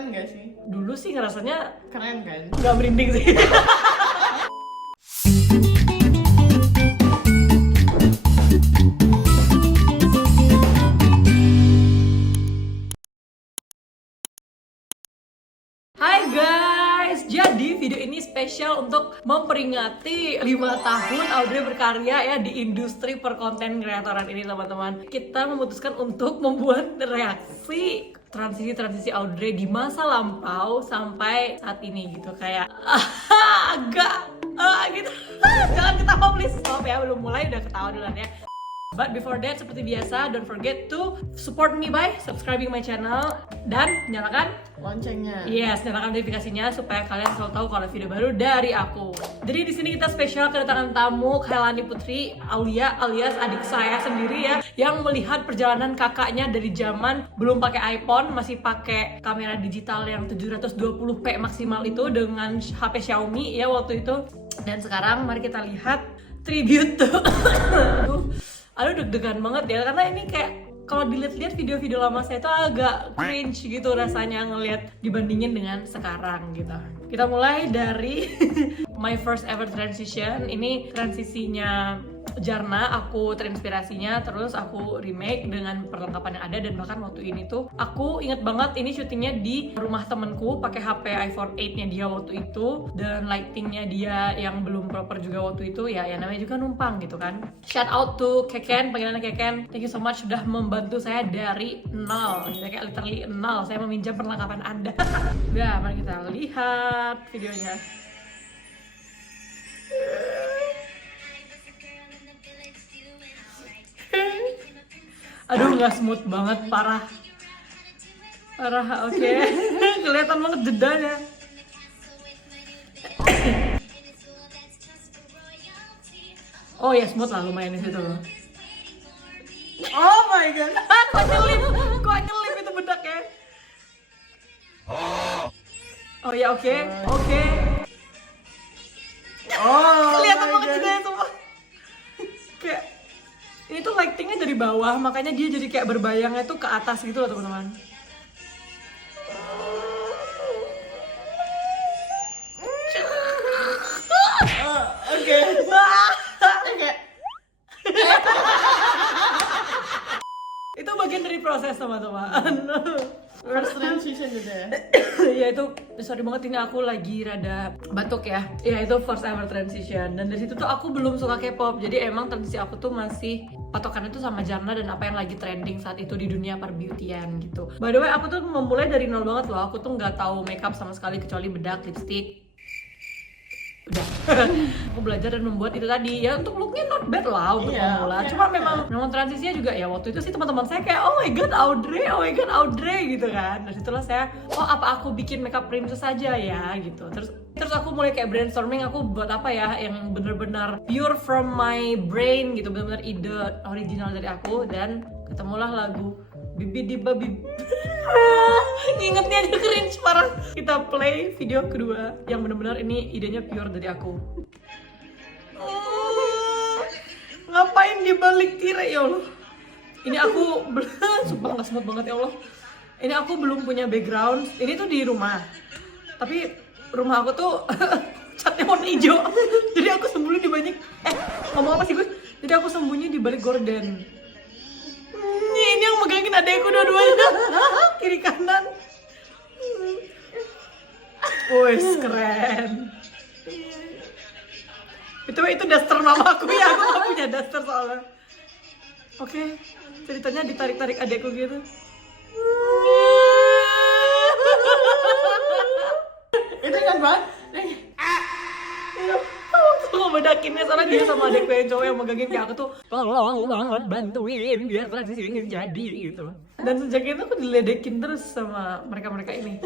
keren gak sih? Dulu sih ngerasanya Keren kan? nggak merinding sih. Hai guys, jadi video ini spesial untuk memperingati 5 tahun Audrey berkarya ya di industri perkonten kreatoran ini teman-teman. Kita memutuskan untuk membuat reaksi transisi Audrey di masa lampau sampai saat ini gitu, kayak agak gitu. Jangan ketawa please, stop ya, belum mulai udah ketawa duluan ya. But before that, seperti biasa, don't forget to support me by subscribing my channel dan nyalakan Loncengnya. yes, nyalakan notifikasinya supaya kalian selalu tahu kalau video baru dari aku. Jadi di sini kita spesial kedatangan tamu Khailani Putri Aulia alias adik saya sendiri ya, yang melihat perjalanan kakaknya dari zaman belum pakai iPhone, masih pakai kamera digital yang 720p maksimal itu dengan HP Xiaomi ya waktu itu. Dan sekarang mari kita lihat tribute tuh. Aduh deg-degan banget ya, karena ini kayak kalau dilihat-lihat video-video lama saya itu agak cringe gitu rasanya ngelihat dibandingin dengan sekarang gitu. Kita mulai dari my first ever transition. Ini transisinya Jarna, aku terinspirasinya, terus aku remake dengan perlengkapan yang ada. Dan bahkan waktu ini tuh aku inget banget ini syutingnya di rumah temenku pakai HP iPhone 8-nya dia waktu itu, dan lightingnya dia yang belum proper juga waktu itu ya namanya juga numpang gitu kan. Shout out to Keken, panggilannya Keken, thank you so much sudah membantu saya dari nol, kayak literally nol, saya meminjam perlengkapan Anda. Udah, mari kita lihat videonya. Aduh, nggak smooth banget, parah, oke. Kelihatan banget jedanya. Oh ya, smooth lah, lumayan di situ loh. Oh my god. Kok nyelip itu bedaknya. Oh ya, oke. Oh. Kelihatan my banget God. jedanya semua. Kayak ini tuh lightingnya dari bawah, makanya dia jadi kayak berbayangnya tuh ke atas gitu loh teman-teman. Oke. Itu bagian dari proses teman-teman. First transition gitu ya. Ya itu, sorry banget ini aku lagi rada batuk ya. Ya itu first ever transition. Dan dari situ tuh aku belum suka K-pop. Jadi emang transisi aku tuh masih patokannya tuh sama Jarna dan apa yang lagi trending saat itu di dunia per-beautyan gitu. By the way, aku tuh memulai dari nol banget loh. Aku tuh nggak tahu makeup sama sekali kecuali bedak, lipstick. Udah. Aku belajar dan membuat itu tadi ya, untuk looknya not bad lah untuk pemula. Cuma memang transisinya juga ya waktu itu sih teman-teman saya kayak oh my god Audrey gitu kan. Dari situlah saya apa aku bikin makeup princess saja ya gitu. Terus aku mulai kayak brainstorming, aku buat apa ya yang benar-benar pure from my brain gitu, benar-benar ide original dari aku. Dan ketemulah lagu Bibi di Babi. Ingetnya aja cringe parah. Kita play video kedua yang benar-benar ini idenya pure dari aku. Ngapain dibalik tirai ya Allah. Ini aku sumpah nggak smooth banget ya Allah. Ini aku belum punya background. Ini tuh di rumah. Tapi rumah aku tuh catnya warna hijau. Jadi aku sembunyi di balik ngomong apa sih gue? Jadi aku sembunyi di balik gorden. Ini yang megangin adekku dua-duanya. Kiri kanan. Wih, keren. Itu daster mamaku ya, aku gak punya daster soalnya. Oke, ceritanya ditarik-tarik adekku gitu. Itu kan banget. Aku ngebedakinnya soalnya dia sama adekku yang cowok yang megangin kayak aku tuh tolong banget bantuin biar transisi ini jadi gitu. Dan sejak itu aku diledekin terus sama mereka ini.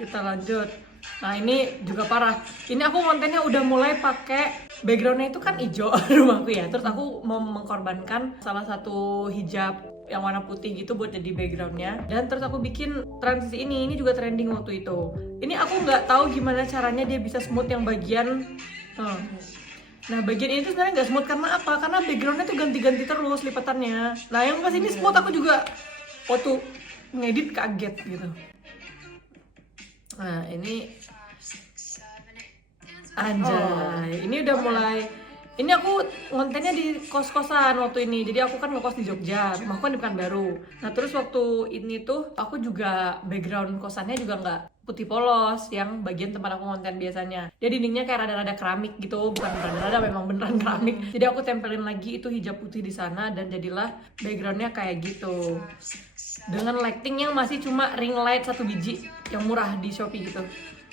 Kita lanjut. Nah ini juga parah. Ini aku kontennya udah mulai pakai backgroundnya itu kan hijau rumahku ya. Terus aku mau mengkorbankan salah satu hijab yang warna putih gitu buat jadi backgroundnya. Dan terus aku bikin transisi ini juga trending waktu itu. Ini aku nggak tahu gimana caranya dia bisa smooth yang bagian. Nah bagian ini tuh sebenarnya nggak smooth karena apa? Karena backgroundnya tuh ganti-ganti terus lipatannya. Nah yang pas ini smooth aku juga waktu ngedit kaget gitu. Nah ini anjay, ini udah mulai. Ini aku ngontennya di kos-kosan waktu ini. Jadi aku kan ngekos di Jogja, rumahku kan di Pekanbaru. Nah terus waktu ini tuh aku juga background kosannya juga nggak putih polos yang bagian tempat aku ngonten biasanya. Dia dindingnya kayak rada-rada keramik gitu, bukan rada-rada, memang beneran keramik. Jadi aku tempelin lagi itu hijab putih di sana dan jadilah backgroundnya kayak gitu. Dengan lighting yang masih cuma ring light 1 biji yang murah di Shopee gitu.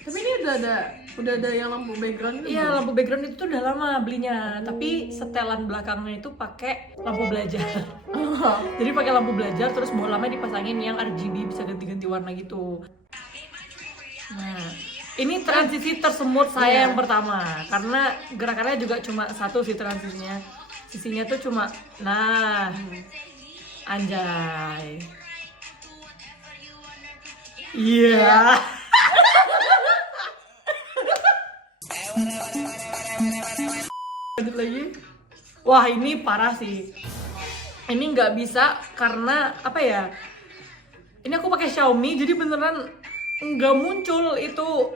Tapi ini udah ada yang lampu background. Iya, lampu background itu tuh udah lama belinya, tapi setelan belakangnya itu pakai lampu belajar. Jadi pakai lampu belajar terus bohlamnya dipasangin yang RGB bisa ganti-ganti warna gitu. Nah, ini transisi tersemut saya yang pertama karena gerakannya juga cuma satu sih transisinya. Sisinya tuh cuma anjay. Iya. Lanjut lagi. Wah ini parah sih. Ini nggak bisa karena apa ya? Ini aku pakai Xiaomi jadi beneran nggak muncul itu.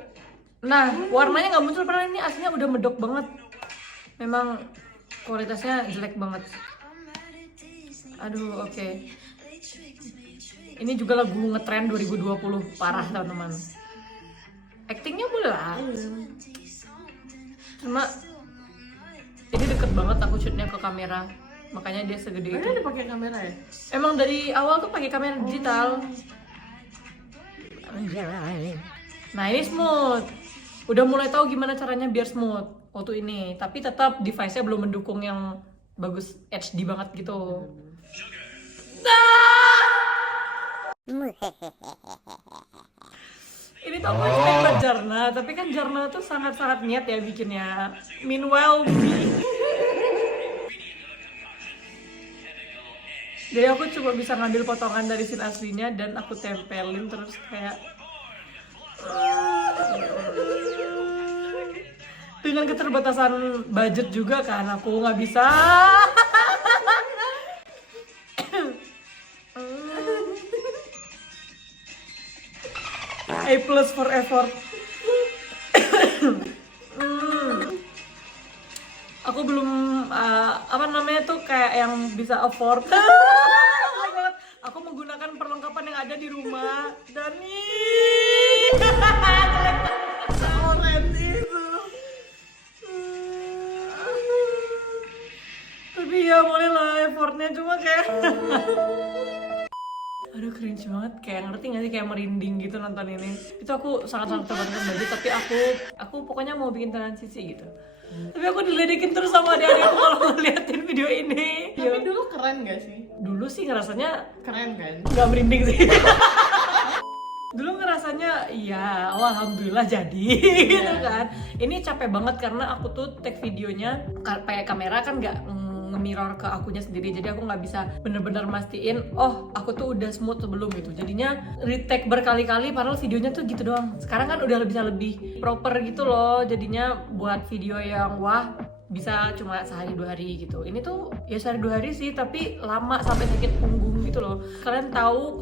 Nah warnanya nggak muncul karena ini aslinya udah medok banget. Memang kualitasnya jelek banget. Aduh oke. Ini juga lagu ngetren 2020 parah teman-teman. Actingnya boleh lah. Cuma ini deket banget aku shootnya ke kamera, makanya dia segede itu. Dia pakai kamera ya? Emang dari awal tuh pakai kamera digital. Nah ini smooth. Udah mulai tahu gimana caranya biar smooth waktu ini. Tapi tetap device-nya belum mendukung yang bagus HD banget gitu. Ini tuh aku expect Jarna, tapi kan Jarna tuh sangat-sangat niat ya bikinnya. Meanwhile me. Jadi aku cuma bisa ngambil potongan dari scene aslinya dan aku tempelin terus kayak dengan keterbatasan budget juga kan aku nggak bisa. A+ for effort. Aku belum apa namanya tuh kayak yang bisa afford. Aku menggunakan perlengkapan yang ada di rumah dan nih Keren itu. tapi ya boleh lah effortnya cuma kayak aduh cringe banget, kayak ngerti gak sih kayak merinding gitu nonton ini. Itu aku sangat-sangat terbantu budget tapi aku pokoknya mau bikin transisi gitu. Tapi aku diledekin terus sama adik-adikku kalau ngeliatin video ini. Tapi dulu keren gak sih? Dulu sih ngerasanya Keren kan? nggak merinding sih. Dulu ngerasanya iya, oh, alhamdulillah jadi gitu kan. Ini capek banget karena aku tuh take videonya pakai kamera kan nggak nge-mirror ke akunya sendiri, jadi aku nggak bisa bener-bener mastiin oh aku tuh udah smooth sebelum gitu, jadinya retake berkali-kali padahal videonya tuh gitu doang. Sekarang kan udah bisa lebih proper gitu loh, jadinya buat video yang wah bisa cuma sehari 2 hari gitu. Ini tuh ya sehari 2 hari sih tapi lama sampai sakit punggung gitu loh. Kalian tahu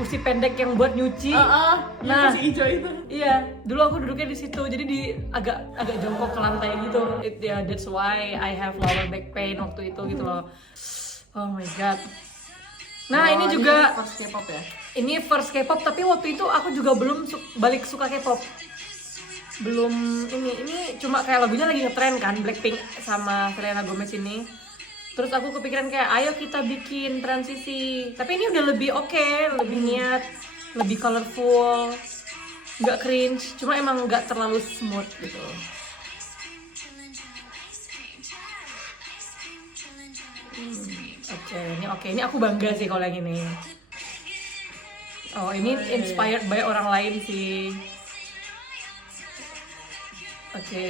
kursi pendek yang buat nyuci. Nah, kursi hijau itu. Iya, dulu aku duduknya di situ, jadi di agak jongkok ke lantai gitu. That's why I have lower back pain waktu itu gitu loh. Oh my god. Nah ini juga first K-pop ya? Ini first K-pop tapi waktu itu aku juga belum balik suka K-pop. Belum ini cuma kayak lagunya lagi ngetren kan, Blackpink sama Selena Gomez ini. Terus aku kepikiran kayak ayo kita bikin transisi. Tapi ini udah lebih oke, lebih niat, lebih colorful, nggak cringe, cuma emang nggak terlalu smooth gitu. Oke, ini aku bangga sih kalau yang ini. Oh ini inspired by orang lain sih. Oke.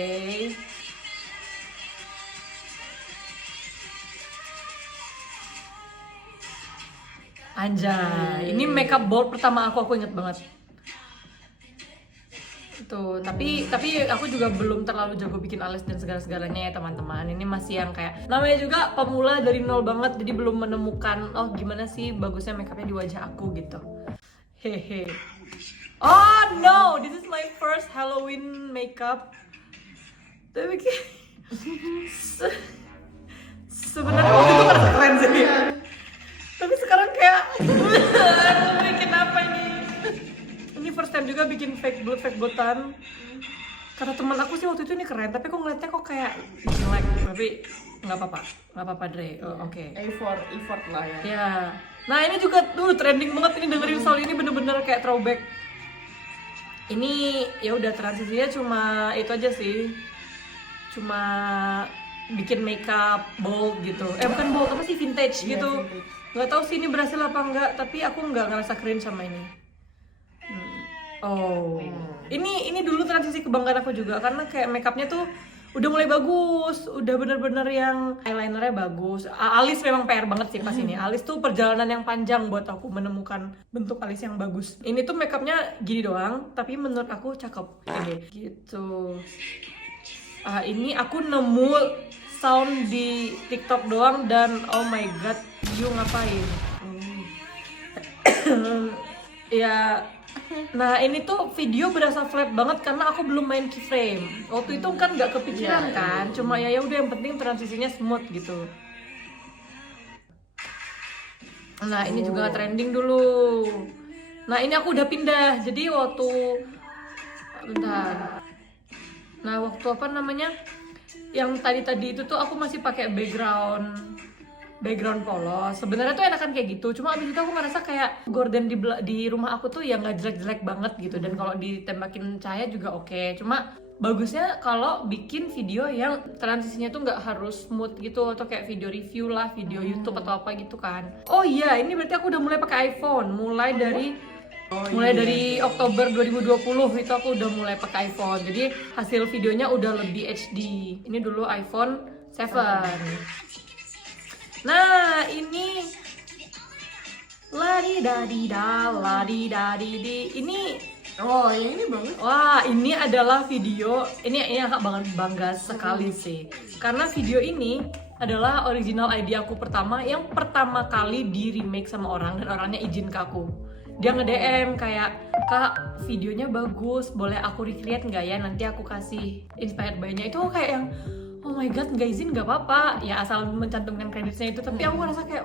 Anjay, ini makeup bold pertama aku inget banget. Tuh, tapi aku juga belum terlalu jago bikin alis dan segala-segalanya ya teman-teman. Ini masih yang kayak namanya juga pemula dari nol banget, jadi belum menemukan oh gimana sih bagusnya makeupnya di wajah aku gitu. Hehe. Oh no, this is my first Halloween makeup. Tapi sebenarnya waktu itu kan keren sih. Tapi sekarang kayak bikin apa ini? Ini first time juga bikin fake bloodan. Kata teman aku sih waktu itu ini keren, tapi kok ngeliatnya kok kayak jelek. Tapi nggak apa-apa Dre. Oh, oke. Effort lah ya. Ya. Nah ini juga tuh trending banget ini, dengerin soal ini bener-bener kayak throwback. Ini ya udah transisinya cuma itu aja sih. Cuma bikin makeup bold gitu. Bukan bold, apa sih, vintage Iya, gitu. vintage. Nggak tahu sih ini berhasil apa enggak, tapi aku nggak ngerasa keren sama ini. Oh. Ini dulu transisi kebanggaan aku juga karena kayak makeupnya tuh udah mulai bagus, udah bener-bener yang eyelinernya bagus. Alis memang PR banget sih pas ini. Alis tuh perjalanan yang panjang buat aku menemukan bentuk alis yang bagus. Ini tuh makeupnya gini doang, tapi menurut aku cakep. Ini gitu. Ini aku nemu sound di TikTok doang dan oh my god, you ngapain? Ya. Nah ini tuh video berasa flat banget karena aku belum main keyframe. Waktu itu kan nggak kepikiran kan, cuma ya udah yang penting transisinya smooth gitu. Nah ini juga trending dulu. Nah ini aku udah pindah, jadi waktu bentar. Nah waktu apa namanya, yang tadi itu tuh aku masih pakai background polos. Sebenarnya tuh enakan kayak gitu, cuma abis itu aku ngerasa kayak gorden di rumah aku tuh ya nggak jelek-jelek banget gitu, dan kalau ditembakin cahaya juga oke. Cuma bagusnya kalau bikin video yang transisinya tuh nggak harus smooth gitu, atau kayak video review lah, video YouTube atau apa gitu kan. Oh iya, ini berarti aku udah mulai pakai iPhone, mulai dari Oktober 2020 itu aku udah mulai pakai iPhone. Jadi hasil videonya udah lebih HD. Ini dulu iPhone 7. Nah ini ini Oh yang ini bagus. wah, ini adalah video ini aku banget bangga sekali sih, karena video ini adalah original ID aku pertama yang pertama kali di remake sama orang, dan orangnya izin ke aku. Dia nge-DM kayak, "Kak, videonya bagus, boleh aku recreate nggak ya? Nanti aku kasih inspired by-nya." Itu kayak yang oh my god, nggak izin nggak apa-apa ya, asal mencantumkan kreditnya itu. Tapi aku ngerasa kayak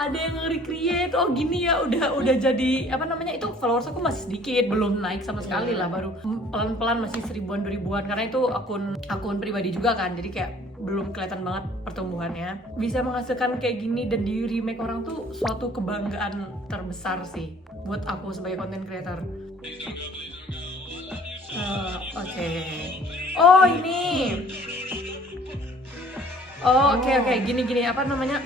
ada yang nge-recreate, oh gini ya, udah jadi apa namanya, itu followers aku masih sedikit, belum naik sama sekali lah, baru pelan-pelan masih 1000-an 2000-an, karena itu akun pribadi juga kan, jadi kayak belum kelihatan banget pertumbuhannya. Bisa menghasilkan kayak gini dan di remake orang tuh suatu kebanggaan terbesar sih buat aku sebagai content creator. Oke. Oh ini. Oh oke, gini apa namanya?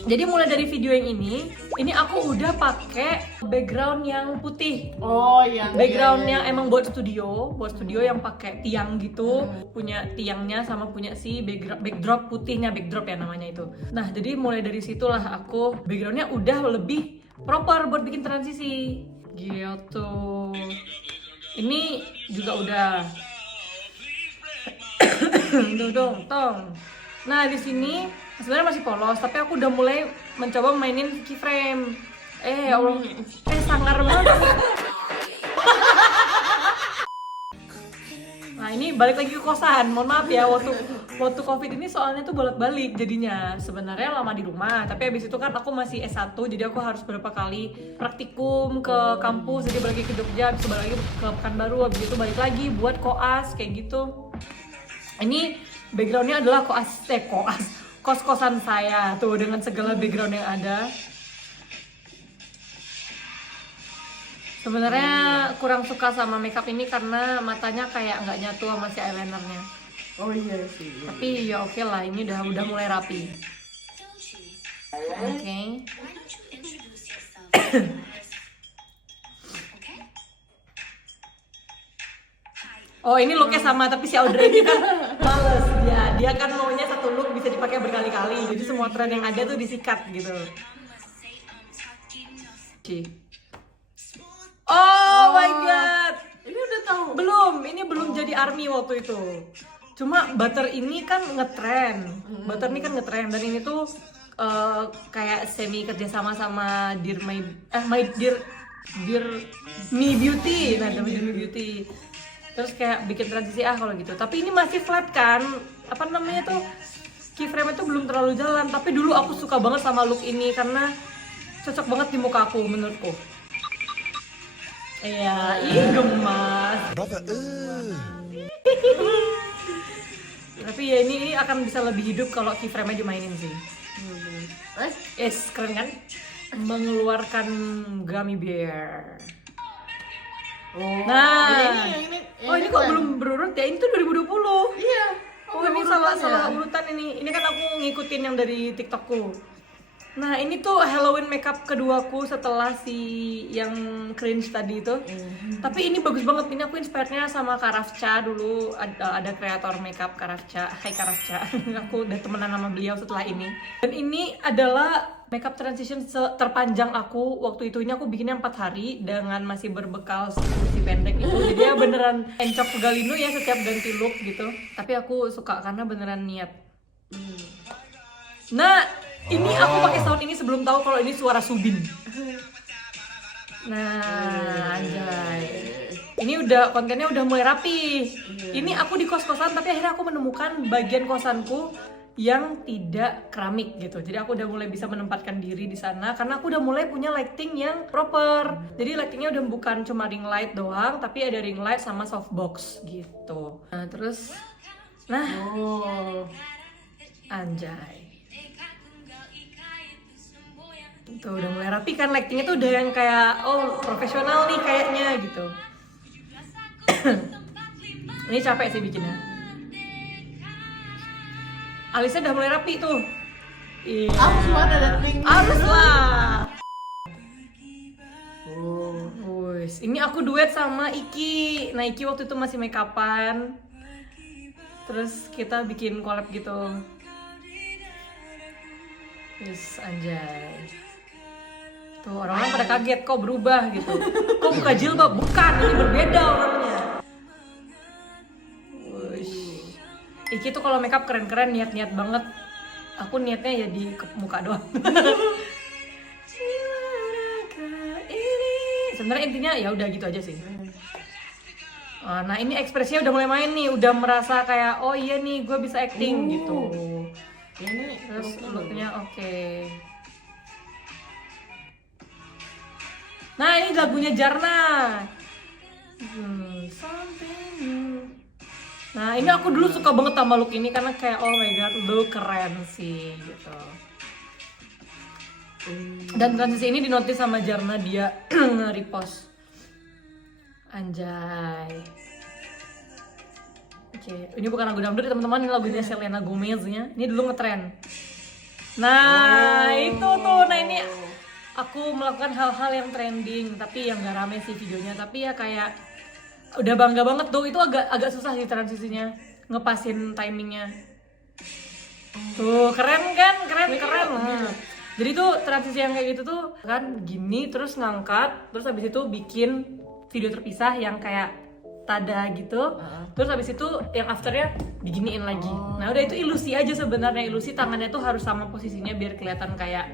Jadi mulai dari video yang ini aku udah pakai background yang putih. Oh yang Background yang emang buat studio yang pakai tiang gitu, punya tiangnya sama punya si backdrop putihnya, backdrop ya namanya itu. Nah jadi mulai dari situlah aku backgroundnya udah lebih proper buat bikin transisi gitu. Ini juga udah tong. Nah di sini sebenarnya masih polos, tapi aku udah mulai mencoba mainin keyframe. Allah, sangar banget. Nah ini balik lagi ke kosan, mohon maaf ya, waktu covid ini soalnya tuh bolak-balik jadinya. Sebenarnya lama di rumah, tapi abis itu kan aku masih S1, jadi aku harus berapa kali praktikum ke kampus, jadi balik lagi ke Jogja, habis itu balik lagi ke Pekanbaru, habis itu balik lagi buat koas kayak gitu. Ini backgroundnya adalah kos-kosan saya tuh dengan segala background yang ada. Sebenarnya kurang suka sama makeup ini karena matanya kayak nggak nyatu sama si eyelinernya. Oh iya sih. Tapi ya oke lah, ini udah mulai rapi. Oke. Oh ini looknya sama, tapi si Audrey ini kan males dia kan maunya satu look bisa dipakai berkali-kali, jadi semua tren yang ada tuh disikat gitu. Oh my god, Ini udah tahu. ini belum jadi ARMY waktu itu. Cuma butter ini kan ngetren, dan ini tuh kayak semi kerjasama sama Dear Me Beauty. Nah, Dear Me Beauty. Terus kayak bikin transisi kalau gitu. Tapi ini masih flat kan? Apa namanya tuh? Keyframe itu belum terlalu jalan. Tapi dulu aku suka banget sama look ini karena cocok banget di muka aku menurutku. Iya, gemas. Tapi ya ini akan bisa lebih hidup kalau keyframe-nya dimainin sih. Keren kan? Mengeluarkan gummy bear. Ini kok belum berurut ya? Ini tuh 2020. Iya. Oh, ini salah urutan ini. Ini kan aku ngikutin yang dari TikTokku. Nah, ini tuh Halloween makeup keduaku setelah si yang cringe tadi itu. Tapi ini bagus banget. Ini aku inspirednya sama Karafcha dulu. Ada kreator makeup Karafcha. Hai Karafcha. Aku udah temenan sama beliau setelah ini. Dan ini adalah makeup transition terpanjang aku waktu itu. Ini aku bikinnya 4 hari dengan masih berbekal kursi pendek itu. Jadi ya beneran encok pegalino ya setiap ganti look gitu. Tapi aku suka karena beneran niat. Nah, ini aku pakai sound ini sebelum tahu kalau ini suara Subin. Nah, anjay. Ini udah kontennya udah mulai rapi. Ini aku di kos-kosan tapi akhirnya aku menemukan bagian kosanku yang tidak keramik gitu. Jadi aku udah mulai bisa menempatkan diri di sana karena aku udah mulai punya lighting yang proper. Jadi lightingnya udah bukan cuma ring light doang, tapi ada ring light sama softbox gitu. Nah, terus anjay. Tuh udah mulai rapi kan, lightingnya tuh udah yang kayak profesional nih kayaknya gitu. Ini capek sih bikinnya. Alisnya udah mulai rapi tuh. Iya. Harus banget ada ring. Harus lah. Ini aku duet sama Iki. Nah, Iki waktu itu masih make upan. Terus kita bikin collab gitu. Anjay. Tuh orang-orang pada kaget kok berubah gitu. Kok buka jilbab? Bukan, ini berbeda orangnya. Iki tuh kalau makeup keren-keren, niat-niat banget. Aku niatnya ya di muka doang. Sebenarnya intinya ya udah gitu aja sih. Nah ini ekspresinya udah mulai main nih, udah merasa kayak oh iya nih gue bisa acting gitu. Ini terus looknya oke. Nah ini lagunya Jarna. Nah ini aku dulu suka banget sama look ini karena kayak oh my god lu keren sih gitu. Dan transisi ini dinotis sama Jarna, dia nge-repost. Anjay. Oke, ini bukan lagu dangdut teman-teman, ini lagunya Selena Gomez-nya. Ini dulu ngetren. Nah, itu tuh. Nah, ini aku melakukan hal-hal yang trending, tapi yang gak rame sih videonya. Tapi ya kayak udah bangga banget tuh. Itu agak susah sih transisinya, ngepasin timingnya. Tuh, keren kan? Keren. Nah. Jadi tuh transisi yang kayak gitu tuh kan gini, terus ngangkat, terus habis itu bikin video terpisah yang kayak tada gitu. Terus habis itu yang afternya diginiin lagi. Nah udah itu ilusi aja sebenarnya, ilusi tangannya tuh harus sama posisinya biar kelihatan kayak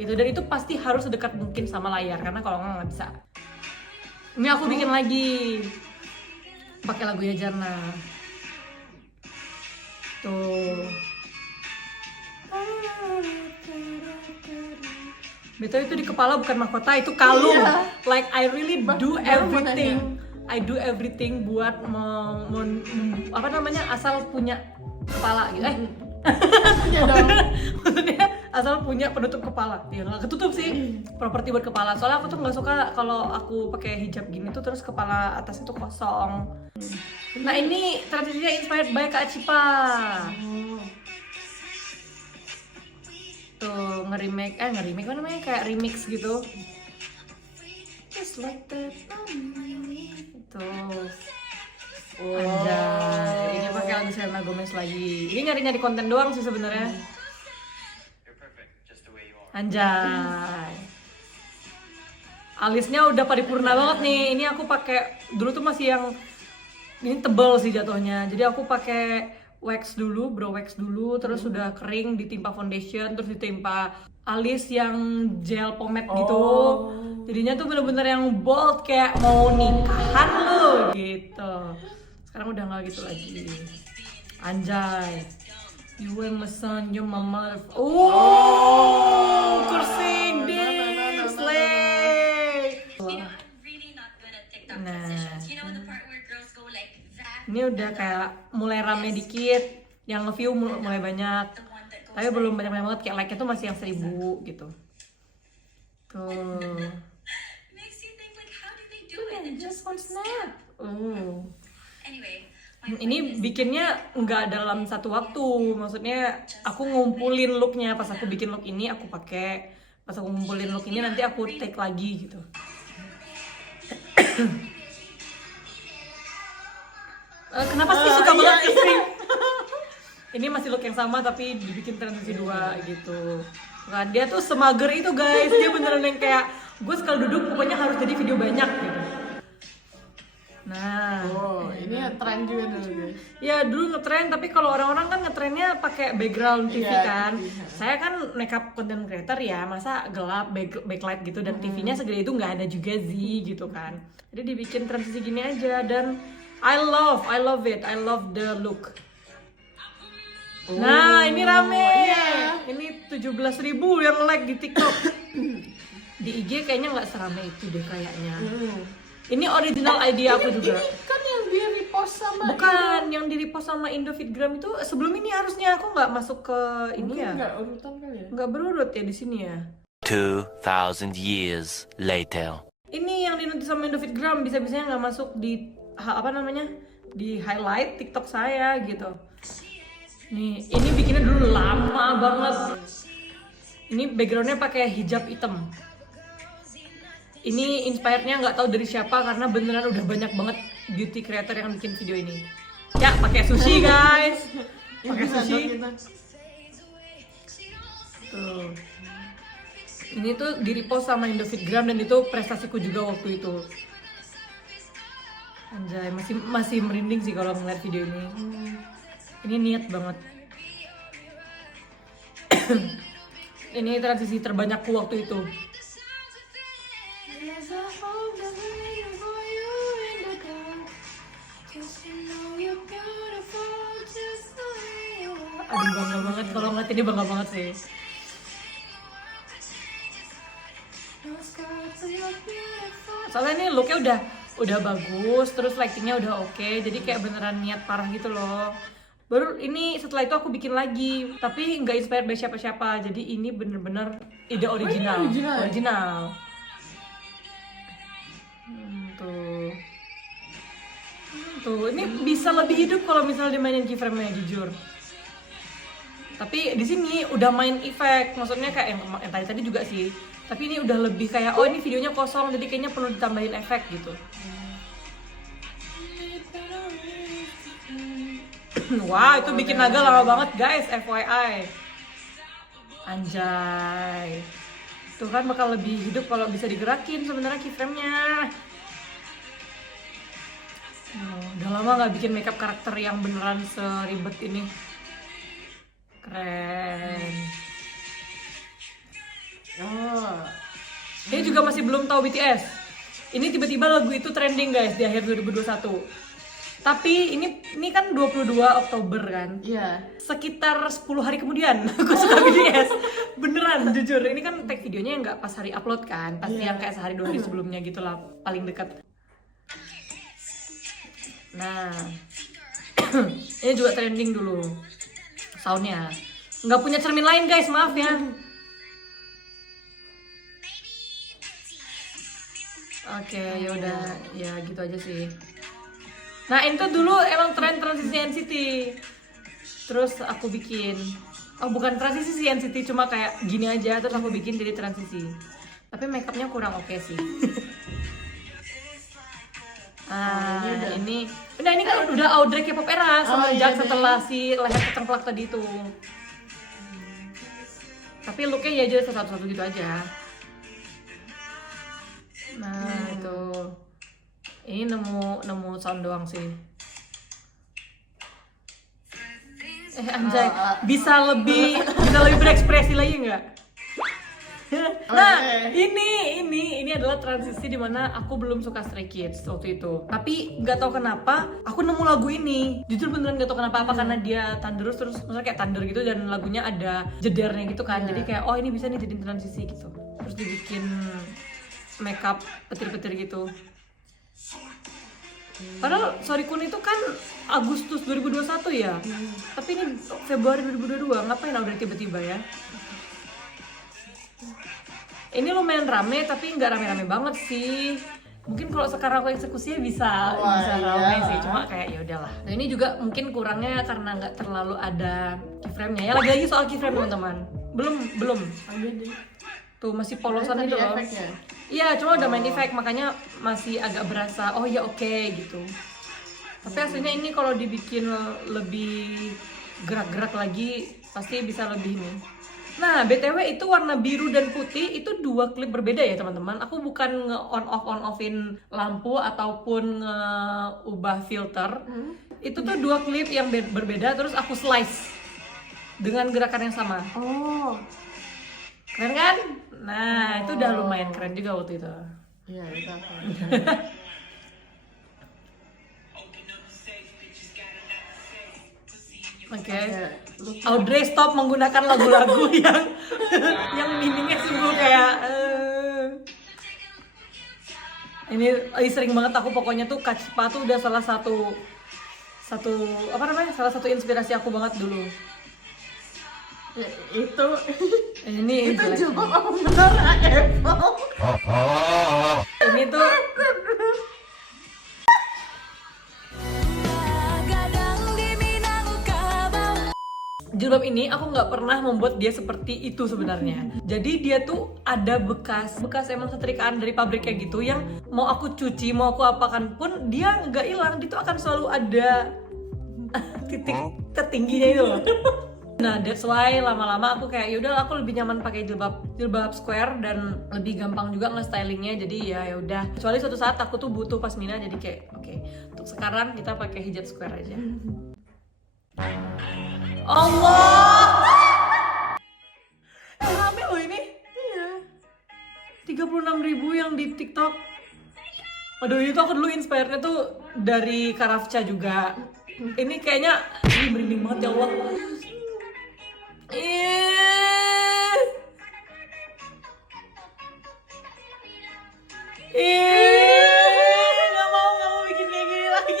gitu. Dan itu pasti harus sedekat mungkin sama layar karena kalau nggak bisa. Ini aku bikin lagi pakai lagunya Jarna. Tuh. Betul itu di kepala bukan mahkota, itu kalung. Like I really do everything. I do everything buat apa namanya asal punya kepala gitu. Punya dong. Maksudnya asal punya penutup kepala. Ya nggak ketutup sih. Properti buat kepala. Soalnya aku tuh nggak suka kalau aku pakai hijab gini tuh terus kepala atas itu kosong. Nah ini transisinya inspired by Kak Cipa. Tuh nge-remake apa namanya kayak remix gitu. Just like that. Tuh. Anjay, ini pakai lagu Selena Gomez lagi. Ini nyari-nyari konten doang sih sebenarnya. Anjay. Alisnya udah paripurna banget nih. Ini aku pakai dulu tuh masih yang ini tebel sih jatuhnya. Jadi aku pakai wax dulu, brow wax dulu, terus sudah kering ditimpa foundation, terus ditimpa alis yang gel pomade gitu. Jadinya tuh bener-bener yang bold kayak mau nikahan lo gitu. Sekarang udah nggak gitu lagi. Anjay. You and my son, you my mother. Oh, kursing deh, slay. Nah, ini udah kayak mulai rame dikit, yang nge-view mulai banyak, tapi belum banyak banget, kayak like-nya tuh masih yang 1000 gitu. Tuh. Just one snap. Ini bikinnya nggak dalam satu waktu, maksudnya aku ngumpulin looknya, pas aku bikin look ini aku pakai, pas aku ngumpulin look ini nanti aku take lagi gitu. Kenapa sih suka banget kursing? Ini masih look yang sama tapi dibikin transisi 2 gitu. Nah, dia tuh semager itu guys, dia beneran yang kayak gue sekali duduk pokoknya harus jadi video banyak gitu. Nah, ini tren juga dulu guys. ya dulu ngetren, tapi kalau orang-orang kan ngetrennya pakai background TV kan. Saya kan makeup content creator ya, masa gelap backlight gitu dan TV-nya segede itu nggak ada juga sih gitu kan. Jadi dibikin transisi gini aja dan I love it, I love the look. Nah ini rame, ini 17.000 yang like di TikTok. Di IG kayaknya nggak serame itu deh kayaknya. Ini original idea aku juga. Ini kan yang di repost sama Bukan, yang di repost sama Indofitgram itu sebelum ini harusnya aku nggak masuk ke ini ya. Nggak urutan kali ya? Nggak berurut ya di sini ya. 2,000 years later. Ini yang di sama Indofitgram bisa-bisanya nggak masuk di apa namanya, di highlight TikTok saya gitu. Nih, ini bikinnya dulu lama banget. Ini backgroundnya pakai hijab hitam. Ini inspirednya nggak tahu dari siapa karena beneran udah banyak banget beauty creator yang bikin video ini. Ya, pakai sushi guys. Pakai sushi. Tuh. Ini tuh di repost sama Indofitgram dan itu prestasiku juga waktu itu. Anjay, masih merinding sih kalau ngeliat video ini. Ini niat banget. Ini transisi terbanyakku waktu itu. Aduh, bangga banget kalau ngeliat ini, bangga banget sih. Soalnya ini looknya udah bagus, terus lightingnya udah oke, jadi kayak beneran niat parah gitu loh. Baru ini setelah itu aku bikin lagi, tapi nggak inspired by siapa-siapa, jadi ini bener-bener ide original. Original. Tuh, ini bisa lebih hidup kalau misalnya dimainin keyframe-nya, jujur. Tapi di sini udah main efek, maksudnya kayak yang tadi juga sih. Tapi ini udah lebih kayak, oh ini videonya kosong, jadi kayaknya perlu ditambahin efek gitu. Wah, itu bikin naga lama banget guys, FYI. Anjay. Tuh kan bakal lebih hidup kalau bisa digerakin sebenarnya keyframe-nya. Udah lama nggak bikin makeup karakter yang beneran seribet ini. Keren. Ini juga masih belum tahu BTS. Ini tiba-tiba lagu itu trending guys di akhir 2021. Tapi ini kan 22 Oktober kan? Iya. Sekitar 10 hari kemudian aku suka BTS. Beneran, jujur. Ini kan tag videonya nggak pas hari upload kan? Pasti yang kayak sehari 2 hari sebelumnya gitu lah, paling dekat. Nah, ini juga trending dulu soundnya. Nggak punya cermin lain guys, maaf ya. Oke, yaudah, ya gitu aja sih. Nah, itu dulu emang tren transisi NCT. Terus aku bikin, oh bukan transisi sih NCT, cuma kayak gini aja, terus aku bikin jadi transisi. Tapi makeupnya kurang oke sih. Ini kan udah Audrey K-pop era semenjak setelah si leher kecengklak tadi itu. Tapi looknya ya aja satu-satu gitu aja. Nah itu, ini nemu sound doang sih. Anjay, bisa lebih berekspresi lagi nggak? Nah, ini adalah transisi dimana aku belum suka Stray Kids waktu itu. Tapi nggak tahu kenapa aku nemu lagu ini. Jujur beneran nggak tahu kenapa, karena dia thunderous terus maksudnya kayak thunder gitu dan lagunya ada jedernya gitu kan. Jadi kayak oh ini bisa nih jadiin transisi gitu. Terus dibikin makeup petir-petir gitu. Padahal Sorry Kun itu kan Agustus 2021 ya. Tapi ini Februari 2022, ngapain udah tiba-tiba ya? Ini lumayan rame tapi nggak rame-rame banget sih. Mungkin kalau sekarang aku eksekusinya bisa rame sih, cuma kayak ya udahlah. Nah ini juga mungkin kurangnya karena nggak terlalu ada keyframe-nya. Ya lagi-lagi soal keyframe teman-teman. Belum. Tuh masih polosan itu loh. Iya, cuma udah main efek makanya masih agak berasa oh ya oke gitu. Tapi aslinya ini kalau dibikin lebih gerak-gerak lagi pasti bisa lebih nih. Nah, BTW itu warna biru dan putih itu dua klip berbeda ya teman-teman. Aku bukan nge-on-offin lampu ataupun nge-ubah filter. Itu tuh dua klip yang berbeda terus aku slice dengan gerakan yang sama. Oh. Keren kan? Nah, itu udah lumayan keren juga waktu itu. Iya, itu apa? Oke. Audrey stop menggunakan lagu-lagu yang meaningnya sungguh kayak ini sering banget aku pokoknya tuh Kacipa tuh udah salah satu inspirasi aku banget dulu. Ya, itu ini jilbab apa benar Apple? Ini tuh jilbab ini aku nggak pernah membuat dia seperti itu sebenarnya. Jadi dia tuh ada bekas emang setrikaan dari pabriknya gitu yang mau aku cuci, mau aku apakan pun dia nggak hilang. Dia tuh akan selalu ada titik tertingginya itu loh. Nah that's why lama-lama aku kayak yaudah aku lebih nyaman pakai jilbab square dan lebih gampang juga nge-stylingnya. Jadi ya udah. Kecuali suatu saat aku tuh butuh pasmina jadi kayak oke, untuk sekarang kita pakai hijab square aja. Allah, rame loh ini. Iya, 36.000 yang di TikTok. Aduh itu aku dulu inspire-nya tuh dari Karafca juga. Ini kayaknya merinding banget ya Allah. Nggak mau bikin kayak gini lagi.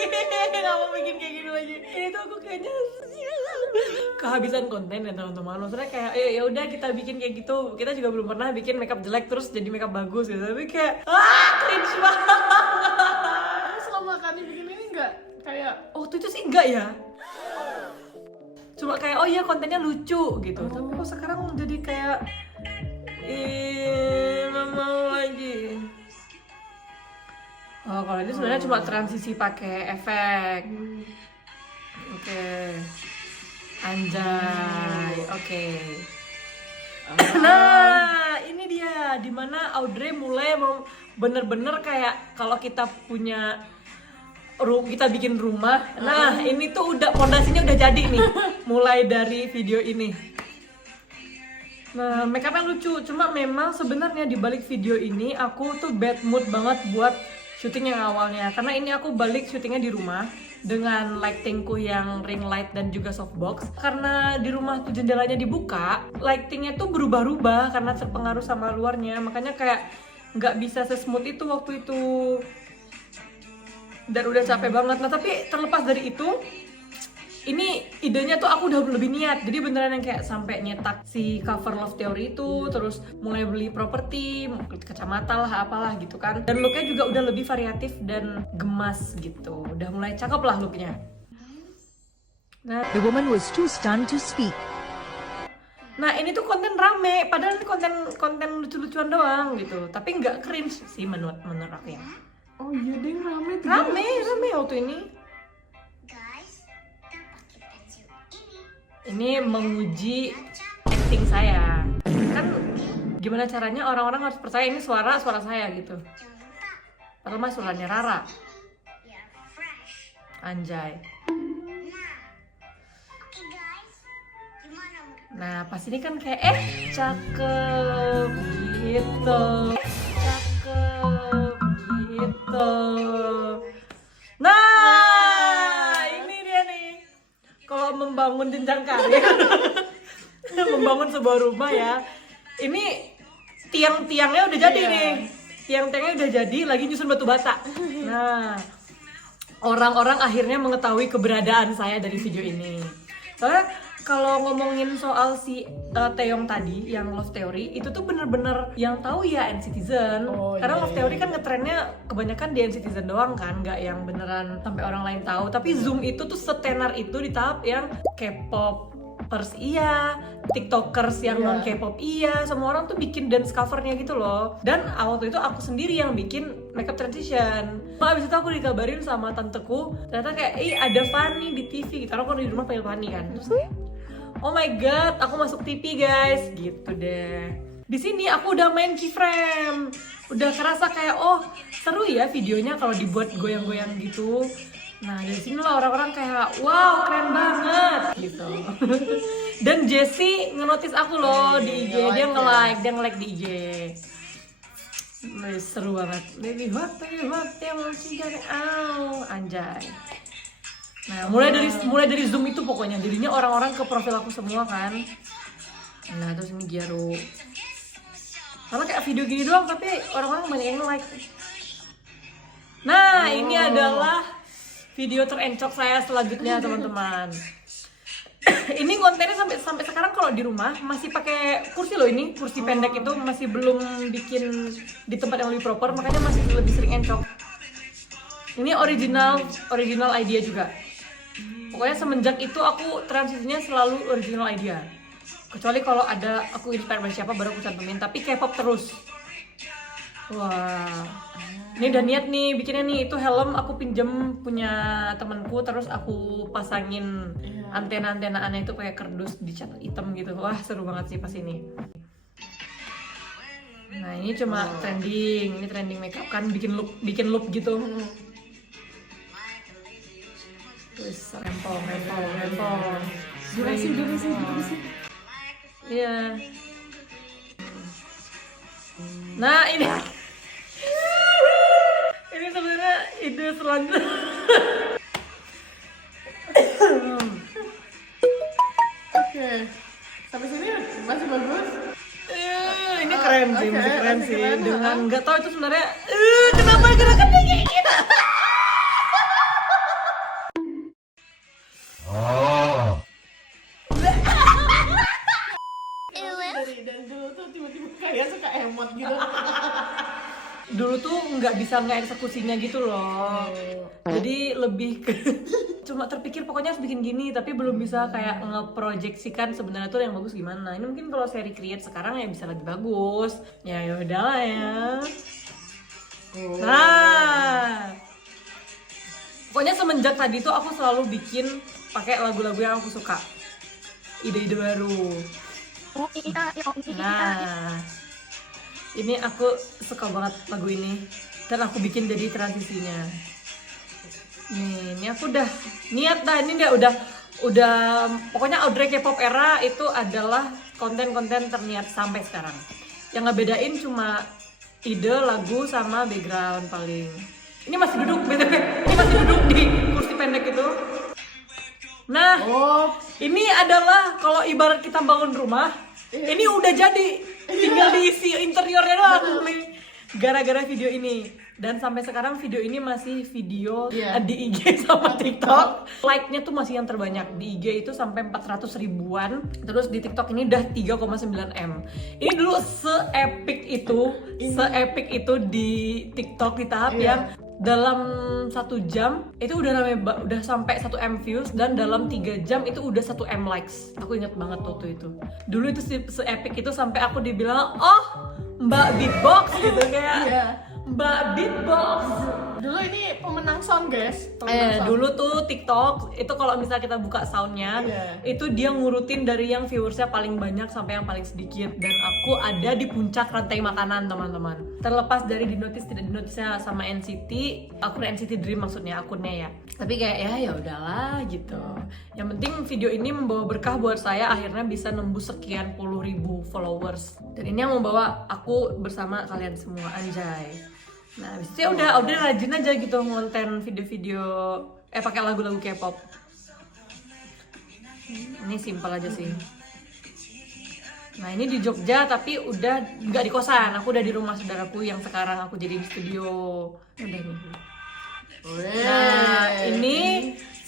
Nggak mau bikin kayak gini lagi. Ini tuh aku kayaknya kehabisan konten ya teman-teman. Maksudnya kayak ya udah kita bikin kayak gitu. Kita juga belum pernah bikin makeup jelek terus jadi makeup bagus gitu. Tapi kayak cringe banget. Selama kali bikin ini enggak kayak waktu itu sih enggak ya. Cuma kayak oh iya kontennya lucu gitu. Tapi kok sekarang jadi kayak nggak mau lagi. Oh kalau ini sebenarnya cuma transisi pakai efek. Oke. Anjay, oke. Nah, ini dia dimana Audrey mulai mau bener-bener kayak kalau kita punya kita bikin rumah. Nah, ini tuh udah fondasinya udah jadi nih. Mulai dari video ini. Nah, makeupnya lucu. Cuma memang sebenarnya di balik video ini aku tuh bad mood banget buat syuting yang awalnya. Karena ini aku balik syutingnya di rumah dengan lightingku yang ring light dan juga softbox. Karena di rumah tuh jendelanya dibuka, lightingnya tuh berubah-ubah karena terpengaruh sama luarnya. Makanya kayak nggak bisa sesmooth itu waktu itu. Dan udah capek banget. Nah tapi terlepas dari itu, ini idenya tuh aku udah lebih niat. Jadi beneran yang kayak sampai nyetak si cover Love Theory itu, terus mulai beli properti, kacamata lah apalah gitu kan. Dan looknya juga udah lebih variatif dan gemas gitu. Udah mulai cakep lah looknya. Nah, the woman was too stunned to speak. Nah ini tuh konten rame, padahal ini konten lucu-lucuan doang gitu. Tapi nggak cringe sih menurut aku ya. oh iya deh rame waktu ini. Ini menguji acting saya. Kan gimana caranya orang-orang harus percaya ini suara saya gitu. Padahal mah suaranya Rara. Anjay. Nah pas ini kan kayak cakep gitu, cakep gitu. Nah ini dia nih, kalau membangun jenjang karir, membangun sebuah rumah ya, ini tiang-tiangnya udah jadi nih, tiang-tiangnya udah jadi, lagi nyusun batu bata. Nah orang-orang akhirnya mengetahui keberadaan saya dari video ini. Soalnya kalau ngomongin soal si Taeyong tadi yang Love Theory, itu tuh bener-bener yang tahu ya NCTzen. Karena Love Theory kan ngetrennya kebanyakan di NCTzen doang kan, nggak yang beneran sampai orang lain tahu. Tapi Zoom itu tuh setenar itu di tahap yang K-popers iya, TikTokers yang non K-pop iya, semua orang tuh bikin dance covernya gitu loh. Dan waktu itu aku sendiri yang bikin makeup transition. Abis itu aku dikabarin sama tanteku, ternyata kayak ada Fanny di TV. Karena aku di rumah panggil Fanny kan. Terus, oh my god, aku masuk TV guys, gitu deh. Di sini aku udah main keyframe, udah kerasa kayak seru ya videonya kalau dibuat goyang-goyang gitu. Nah dari sini lah orang-orang kayak wow keren banget gitu. Dan Jessie ngenotis aku loh di IG, dia nge-like di IG. Seru banget. Baby what yang mau cari anjay. Nah mulai dari Zoom itu pokoknya jadinya orang-orang ke profil aku semua kan. Nah terus ini Gyaru, karena kayak video gini doang tapi orang-orang banyak yang like. Nah ini adalah video terencok saya selanjutnya teman-teman. Ini kontennya sampai sekarang kalau di rumah masih pakai kursi loh, ini kursi pendek itu masih belum bikin di tempat yang lebih proper, makanya masih lebih sering encok. Ini original idea juga. Pokoknya semenjak itu aku transisinya selalu original idea. Kecuali kalau ada aku inspire dari siapa baru aku cantumin, tapi K-pop terus. Wah. Ini udah niat nih bikinnya nih, itu helm aku pinjem punya temanku, terus aku pasangin antena-antena aneh itu pakai kardus dicat hitam gitu. Wah seru banget sih pas ini. Nah ini cuma trending makeup kan, bikin look gitu. Terus rempong. Durasi. Iya. Nah ini sebenarnya ide selanjutnya. Oke, sampai sini masih bagus. Ini keren sih, masih keren sih. Dengan nggak tahu itu sebenarnya kenapa gerakannya kayak gitu. Dan dulu tuh tiba-tiba kayak suka emot gitu. Dulu tuh nggak bisa ngeeksekusinya gitu loh. Jadi lebih ke cuma terpikir pokoknya harus bikin gini, tapi belum bisa kayak ngeproyeksikan sebenarnya tuh yang bagus gimana. Ini mungkin kalau seri create sekarang ya bisa lebih bagus. Ya udahlah ya. Nah, pokoknya semenjak tadi tuh aku selalu bikin pakai lagu-lagu yang aku suka, ide-ide baru. Nah, ini aku suka banget lagu ini dan aku bikin jadi transisinya. Nih, ini aku udah niat dah, ini dia udah pokoknya Audrey K-pop era itu adalah konten-konten terniat sampai sekarang. Yang ngebedain cuma ide, lagu sama background paling. Ini masih duduk BTW, ini masih duduk di kursi pendek itu. Nah, ini adalah kalau ibarat kita bangun rumah, ini udah jadi, tinggal diisi interiornya doang nih. Gara-gara video ini. Dan sampai sekarang video ini masih video di IG sama TikTok. Like-nya tuh masih yang terbanyak. Di IG itu sampai 400 ribuan. Terus di TikTok ini udah 3,9 M. Ini dulu se-epic itu di TikTok di tahap yang dalam 1 jam itu udah sampai 1 M views, dan dalam 3 jam itu udah 1 M likes. Aku inget banget waktu itu. Dulu itu se-epic itu sampai aku dibilang, "Oh, Mbak Beatbox" gitu kayak. Mbak Beatbox. Dulu ini pemenang sound guys. Pemenang sound. Dulu tuh TikTok itu kalau misalnya kita buka soundnya, itu dia ngurutin dari yang viewersnya paling banyak sampai yang paling sedikit. Dan aku ada di puncak rantai makanan teman-teman. Terlepas dari di notice tidak di notice-nya sama NCT, akun NCT Dream maksudnya akunnya ya. Tapi kayak ya udahlah gitu. Yang penting video ini membawa berkah buat saya, akhirnya bisa nembus sekian puluh ribu followers. Dan ini yang membawa aku bersama kalian semua, anjay. Nah, habis itu ya udah rajin aja gitu ngonten video-video pakai lagu-lagu K-pop. Ini simpel aja sih. Nah, ini di Jogja tapi udah nggak di kosan, aku udah di rumah saudaraku yang sekarang aku jadi di studio. Udah nih. Nah, ini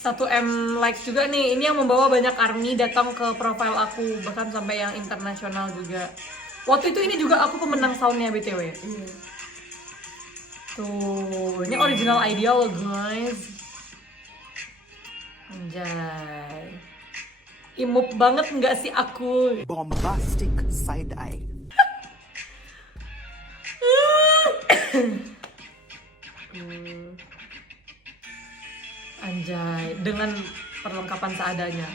1M likes juga nih. Ini yang membawa banyak ARMY datang ke profile aku, bahkan sampai yang internasional juga. Waktu itu ini juga aku pemenang soundnya BTW. Tuh, ini original idea loh guys. Anjay. Imup banget nggak sih aku? Bombastic side eye. Anjay, dengan perlengkapan seadanya.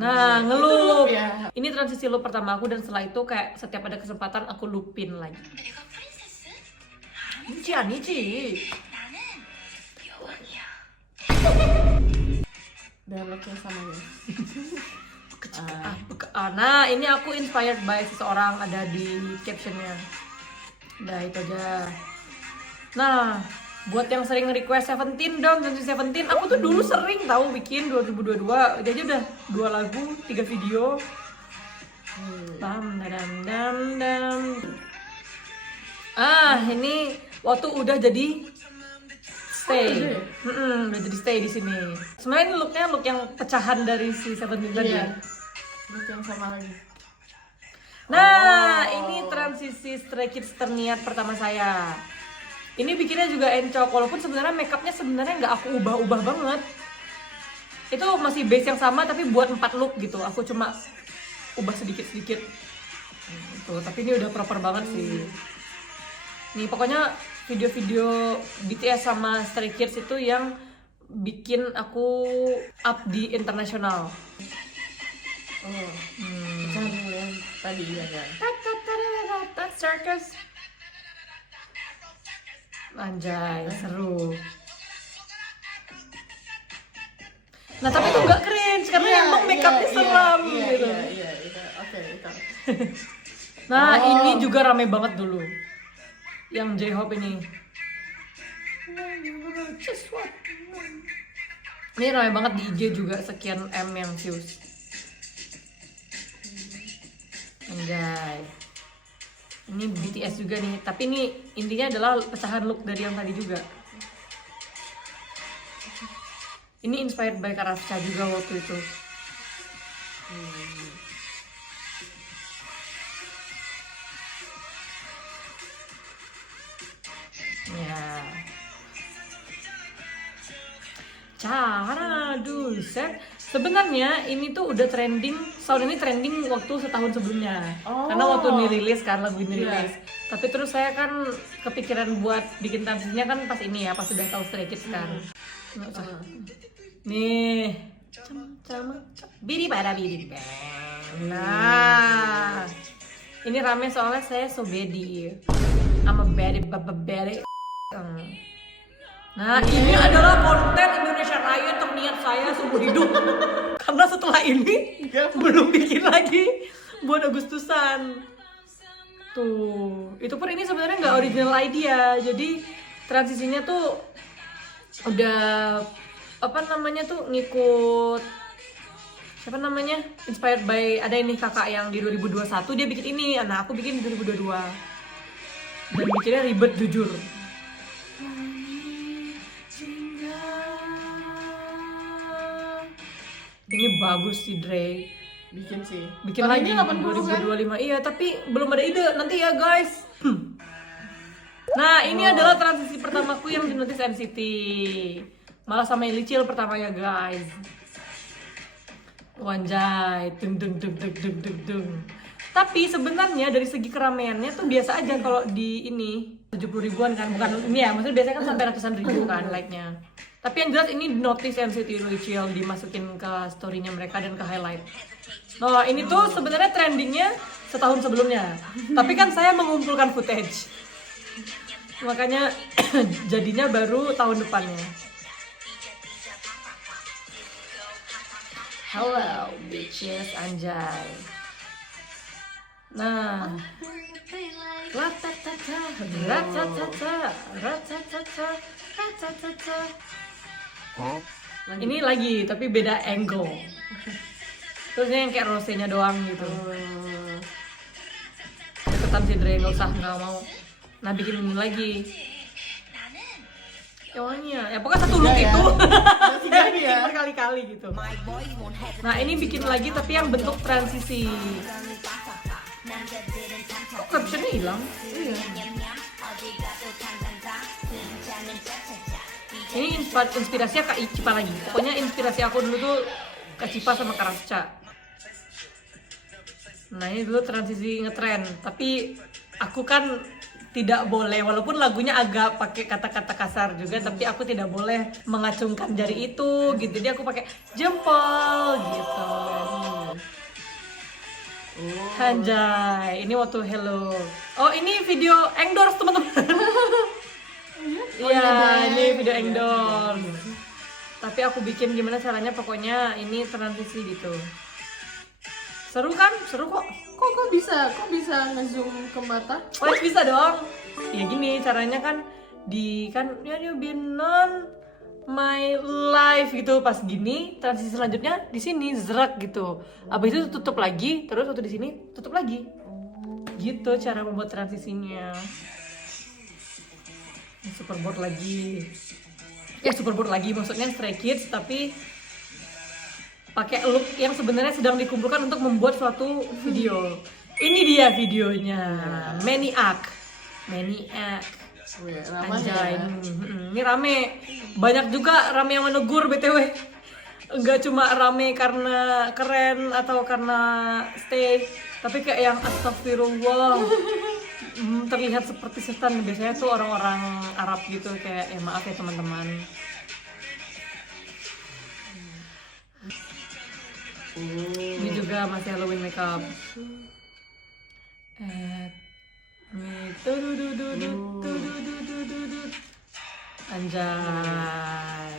Nah, ngelup. Ya. Ini transisi loop pertama aku dan setelah itu kayak setiap ada kesempatan aku loopin lagi. Nichi. Dan looknya sama ya. Nah, ini aku inspired by seseorang, ada di captionnya. Udah itu aja. Nah, buat yang sering request Seventeen dong, Janji Seventeen, aku tuh dulu sering tahu bikin 2022, dia aja udah 2 lagu, 3 video. Dam. Ini waktu udah jadi stay, udah jadi stay di sini. Sebenarnya ini looknya look yang pecahan dari si Seventeen tadi. Iya. Look yang sama lagi. Nah, ini transisi Stray Kids terniat pertama saya. Ini bikinnya juga encok, walaupun sebenarnya makeupnya sebenarnya nggak aku ubah-ubah banget. Itu masih base yang sama tapi buat 4 look gitu. Aku cuma ubah sedikit-sedikit. Tuh, tapi ini udah proper banget sih. Nih pokoknya video-video BTS sama Stray Kids itu yang bikin aku up di internasional. Tadi ya kan. Circus. Anjay, seru. Nah tapi itu nggak cringe karena emang makeupnya seram gitu. Iya. Oke, itu. Nah ini juga rame banget dulu. Yang J-Hope ini. Ini rame banget di IG juga, sekian M yang views. Anjay. Ini BTS juga nih, tapi ini intinya adalah pecahan look dari yang tadi juga. Ini inspired by Karafka juga waktu itu. Ya. Cara set. Sebenarnya ini tuh udah trending, sound ini trending waktu setahun sebelumnya. Karena waktu ini rilis kan, lagu ini rilis. Tapi terus saya kan kepikiran buat bikin transisinya kan pas ini ya, pas sudah tahu Stray Kids kan. Nih. Bidi pada bidi. Nah. Ini rame soalnya saya so bedi. I'm a bedi. Nah, ini adalah konten Indonesia Raya terniat saya seumur hidup. Karena setelah ini belum bikin lagi buat Agustusan. Tuh, itu pun ini sebenarnya nggak original idea. Jadi transisinya tuh udah ngikut siapa namanya? Inspired by ada ini kakak yang di 2021 dia bikin ini. Nah, aku bikin di 2022. Dan bikinnya ribet jujur. Ini bagus sih Dre. Bikin lagi 2025. Iya, tapi belum ada ide. Nanti ya guys. Nah, ini adalah transisi pertamaku yang di notice NCT. Malah sama Ilicil pertamanya guys. Wanjay, dung dung dung dung dung dung dung. Tapi sebenarnya dari segi keramaiannya tuh biasa aja kalau di ini 70 ribuan kan, bukan ini ya, maksudnya biasanya kan sampai ratusan ribu kan like-nya. Tapi yang jelas ini notice NCT Luciel dimasukin ke story-nya mereka dan ke highlight. Nah ini tuh sebenarnya trendingnya setahun sebelumnya, tapi kan saya mengumpulkan footage, makanya jadinya baru tahun depannya. Hello bitches, anjay. Nah, ratatata, ratatata, ratatata, ratatata. Ini lagi, tapi beda angle. Terusnya yang kayak rose-nya doang gitu. Deketan si Dre, nggak mau. Nah bikin ini lagi. Yang ya pokoknya satu look itu. Saya bikin berkali-kali gitu. Nah ini bikin lagi tapi yang bentuk transisi. Kok captionnya hilang? Iya. Ini inspirasinya Kak Cipa lagi. Pokoknya inspirasi aku dulu tuh Kak Cipa sama Kak Rasca. Nah ini dulu transisi ngetren, tapi aku kan tidak boleh, walaupun lagunya agak pakai kata-kata kasar juga, tapi aku tidak boleh mengacungkan jari itu gitu. Jadi aku pakai jempol gitu. Anjay, ini waktu hello. Oh ini video endorse teman-teman. Iya, ini video endorse. Tapi aku bikin gimana caranya, pokoknya ini transisi gitu. Seru kan? Seru kok. Kok bisa ngezoom ke mata? Oh bisa dong. Ya gini caranya kan ya you been on my life gitu, pas gini transisi selanjutnya di sini zerak gitu. Abis itu tutup lagi, terus waktu di sini tutup lagi. Gitu cara membuat transisinya. Superboard lagi. Ya superboard lagi maksudnya Stray Kids tapi pakai look yang sebenarnya sedang dikumpulkan untuk membuat suatu video. Ini dia videonya, Maniac. Anjay, ini rame. Banyak juga rame yang menegur BTW. Enggak cuma rame karena keren atau karena stay, tapi kayak yang astagfirullah. Terlihat seperti setan. Biasanya tuh orang-orang Arab gitu, kayak ya maaf ya teman-teman. Ini juga masih Halloween makeup. Anjay.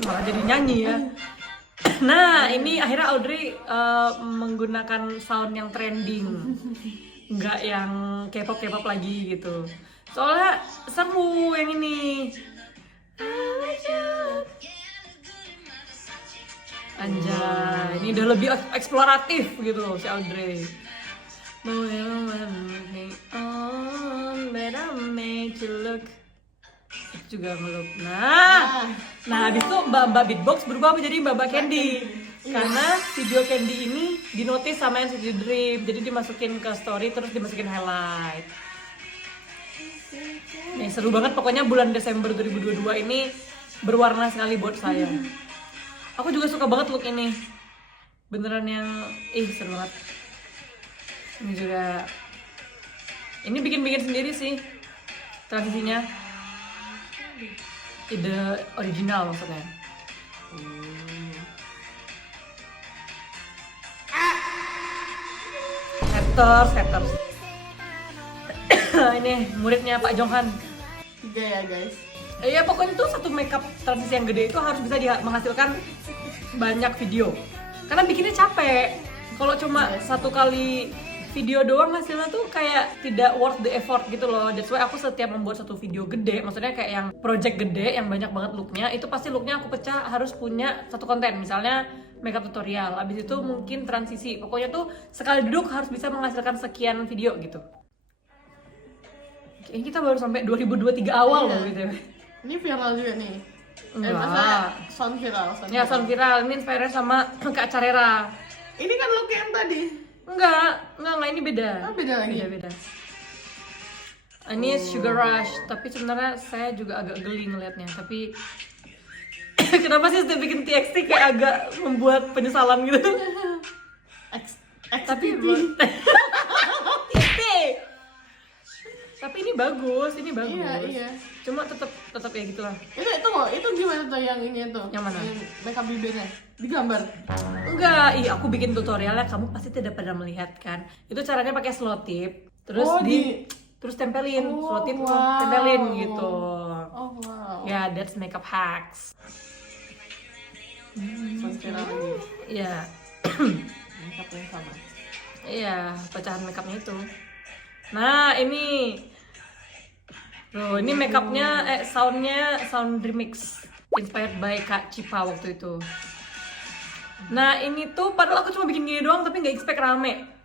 Malah jadi nyanyi ya. Nah, ini akhirnya Audrey menggunakan sound yang trending, nggak yang K-pop lagi gitu. Soalnya seru yang ini. Anjay, ini udah lebih eksploratif gitu si Audrey. Juga meluk. Nah habis itu mbak beatbox berubah menjadi mbak Candy. Karena video Candy ini dinotis sama NCT Dream, jadi dimasukin ke story terus dimasukin highlight. Nih seru banget pokoknya bulan Desember 2022 ini berwarna sekali buat saya. Aku juga suka banget look ini. Beneran yang seru banget. Ini juga bikin sendiri sih transisinya. Ide original maksudnya. Haters. Ini muridnya Pak Jonghan. 3 ya guys. Ya pokoknya tuh satu makeup transisi yang gede itu harus bisa menghasilkan banyak video. Karena bikinnya capek. Kalau cuma satu kali video doang hasilnya tuh kayak tidak worth the effort gitu loh. That's why aku setiap membuat satu video gede, maksudnya kayak yang project gede yang banyak banget looknya, itu pasti looknya aku pecah harus punya satu konten. Misalnya makeup tutorial, abis itu mungkin transisi. Pokoknya tuh sekali duduk harus bisa menghasilkan sekian video gitu. Ini kita baru sampai 2023 awal loh gitu. Ini viral juga nih. Enggak. Sound viral. Ya sound viral, ini inspired sama Kak Carrera. Ini kan look yang tadi. Enggak, ini beda. Beda lagi. Beda. Ini Sugar Rush, tapi sebenarnya saya juga agak geli ngelihatnya. Tapi kenapa sih setiap bikin TXT kayak agak membuat penyesalan gitu? Tapi TXT. Tapi ini bagus. Iya. Cuma tetap ya gitulah. Itu gimana tuh yang ini tuh? Yang mana? Yang makeup bibirnya digambar. Enggak, aku bikin tutorialnya, kamu pasti tidak pernah melihat kan. Itu caranya pakai selotip, terus terus tempelin, selotip tempelin gitu. Oh wow. Ya, that's makeup hacks. Concealer lagi. Iya. Makeup yang sama. Iya, pecahan makeupnya itu. Nah, ini loh, ini makeupnya, soundnya sound remix inspired by Kak Cipa waktu itu. Nah, ini tuh padahal aku cuma bikin gini doang tapi nggak expect rame.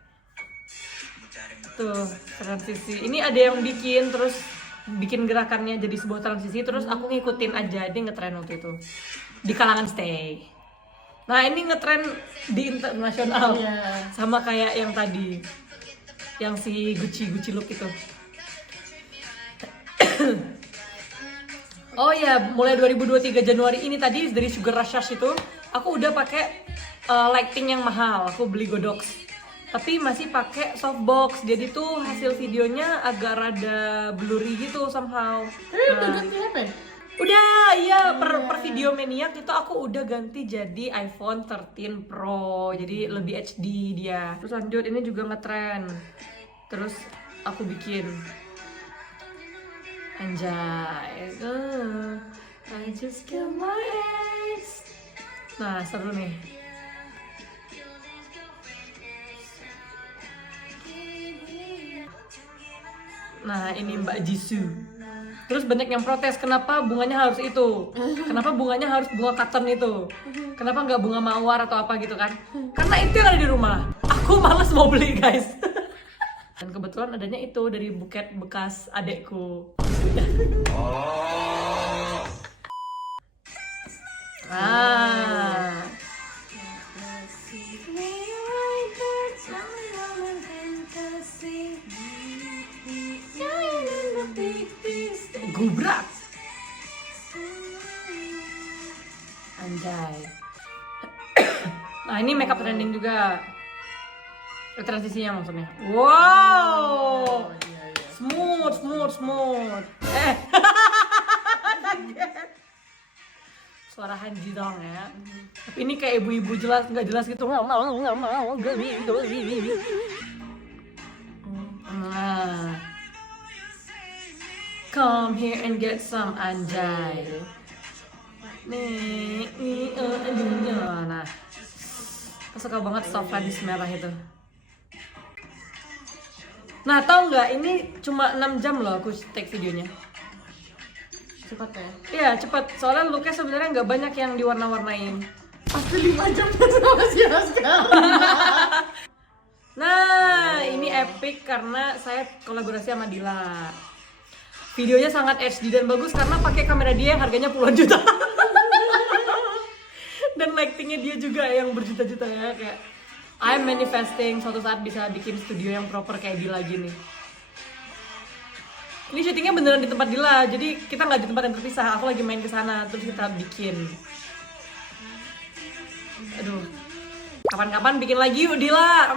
Tuh, transisi. Ini ada yang bikin terus bikin gerakannya jadi sebuah transisi, terus aku ngikutin aja, dia ngetren waktu itu di kalangan stay. Nah, ini ngetren di internasional. Iya. Sama kayak yang tadi, yang si Gucci look itu. Oh ya, mulai 2023 Januari ini tadi dari Sugar Rush itu aku udah pakai lighting yang mahal. Aku beli Godox. Tapi masih pakai softbox. Jadi tuh hasil videonya agak rada blurry gitu somehow. Udah ganti HP? Udah, iya, per video maniak itu aku udah ganti jadi iPhone 13 Pro. Jadi lebih HD dia. Terus lanjut, ini juga ngetren. Terus aku bikin anjay, I just kill my ex. Nah, seru nih. Nah, ini Mbak Jisoo. Terus banyak yang protes, kenapa bunganya harus itu? Kenapa bunganya harus bunga cotton itu? Kenapa nggak bunga mawar atau apa gitu kan? Karena itu yang ada di rumah. Aku males mau beli, guys. Dan kebetulan adanya itu dari buket bekas adekku. Gubrak. Anjay. Nah, ini makeup trending juga. Transisinya maksudnya. Wow. Smooth. Suara Hanji dong ya. Tapi ini kayak ibu-ibu jelas, nggak jelas gitu. Nah. Come here and get some anjay. Nah. Aku suka banget soft radis merah itu. Nah, tau nggak, ini cuma 6 jam loh aku take videonya. Cepat ya? Iya, cepat. Soalnya looknya sebenarnya nggak banyak yang diwarna-warnain. Pasti 5 jam sama siapa sekarang. Nah, ini epic karena saya kolaborasi sama Dila. Videonya sangat HD dan bagus karena pakai kamera dia yang harganya puluhan juta. Dan lightingnya dia juga yang berjuta-juta ya, kayak I'm manifesting suatu saat bisa bikin studio yang proper kayak Dila gini. Ini syutingnya beneran di tempat Dila, jadi kita nggak di tempat yang terpisah. Aku lagi main ke sana, terus kita bikin. Aduh, kapan-kapan bikin lagi yuk Dila.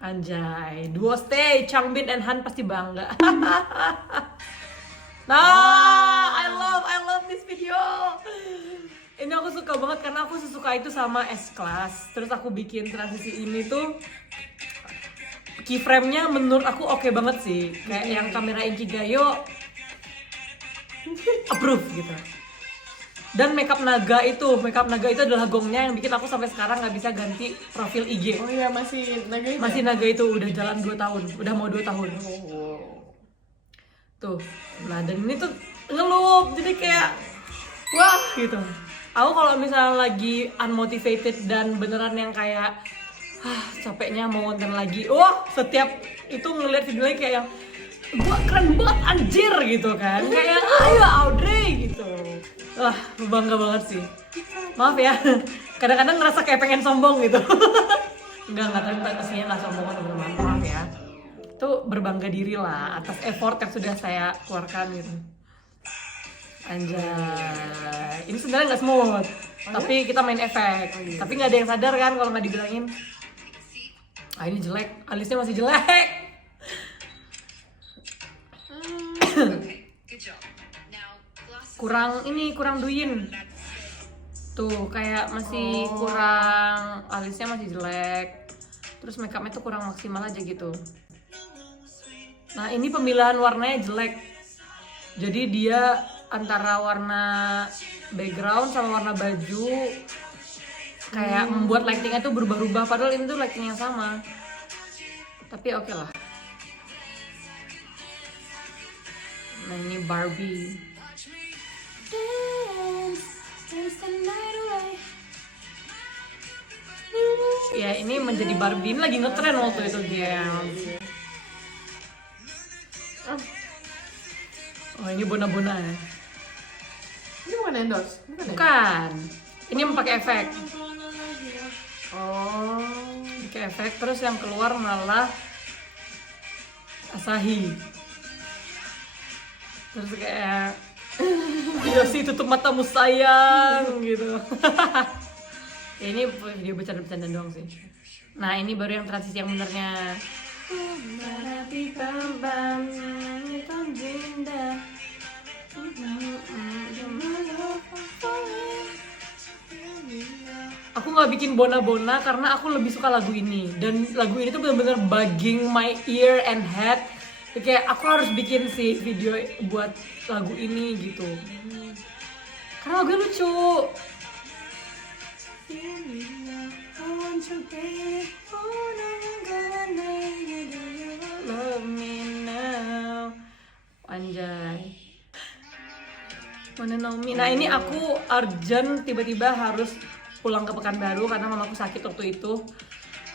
Anjay, duo stay, Changbin and Han pasti bangga. Nah, I love this video. Ini aku suka banget karena aku sesuka itu sama S-Class. Terus aku bikin transisi ini tuh keyframe-nya menurut aku oke banget sih. Kayak yang kamera Inkigayo approve gitu. Dan makeup naga itu adalah gongnya yang bikin aku sampai sekarang nggak bisa ganti profil IG. Oh iya, masih naga itu? Masih naga itu, udah jalan 2 tahun, udah mau 2 tahun. Tuh, nah dan ini tuh ngelup, jadi kayak wah gitu. Aku kalau misalnya lagi unmotivated dan beneran yang kayak capeknya mau konten lagi, wah setiap itu ngeliat video lagi kayak yang gua keren banget anjir gitu kan, kayak ayo Audrey gitu. Wah, bangga banget sih. Maaf ya, kadang-kadang ngerasa kayak pengen sombong gitu. Enggak, tapi pastinya nggak sombong, teman-teman. Maaf ya. tuh berbangga diri lah atas effort yang sudah saya keluarkan gitu. Anjay, ini sebenarnya nggak smooth, tapi kita main efek. Tapi nggak ada yang sadar kan kalau nggak dibilangin. Ah ini jelek, alisnya masih jelek. kurang duin. Tuh kayak masih kurang, alisnya masih jelek. Terus makeupnya tuh kurang maksimal aja gitu. Nah ini pemilihan warnanya jelek. Jadi dia antara warna background sama warna baju kayak membuat lightingnya tuh berubah-ubah, padahal ini tuh lighting yang sama. Tapi oke lah. Nah ini Barbie. Ya ini menjadi Barbie, ini lagi ngetren waktu itu dia. Oh ini bona-bona ya. Ini bukan endorse? Bukan. Ini pakai efek. Oh. Pakai efek, terus yang keluar malah Asahi. Terus kayak Yosi tutup matamu sayang gitu. Ya, ini video bercanda-bercanda doang sih. Nah ini baru yang transisi yang benernya. Aku nggak bikin bona-bona karena aku lebih suka lagu ini, dan lagu ini tuh benar-benar bugging my ear and head. Kayak aku harus bikin sih video buat lagu ini gitu, karena lagunya lucu. Love me now, anjay. Wanna know me. Nah ini aku urgent tiba-tiba harus pulang ke Pekanbaru karena mamaku sakit waktu itu.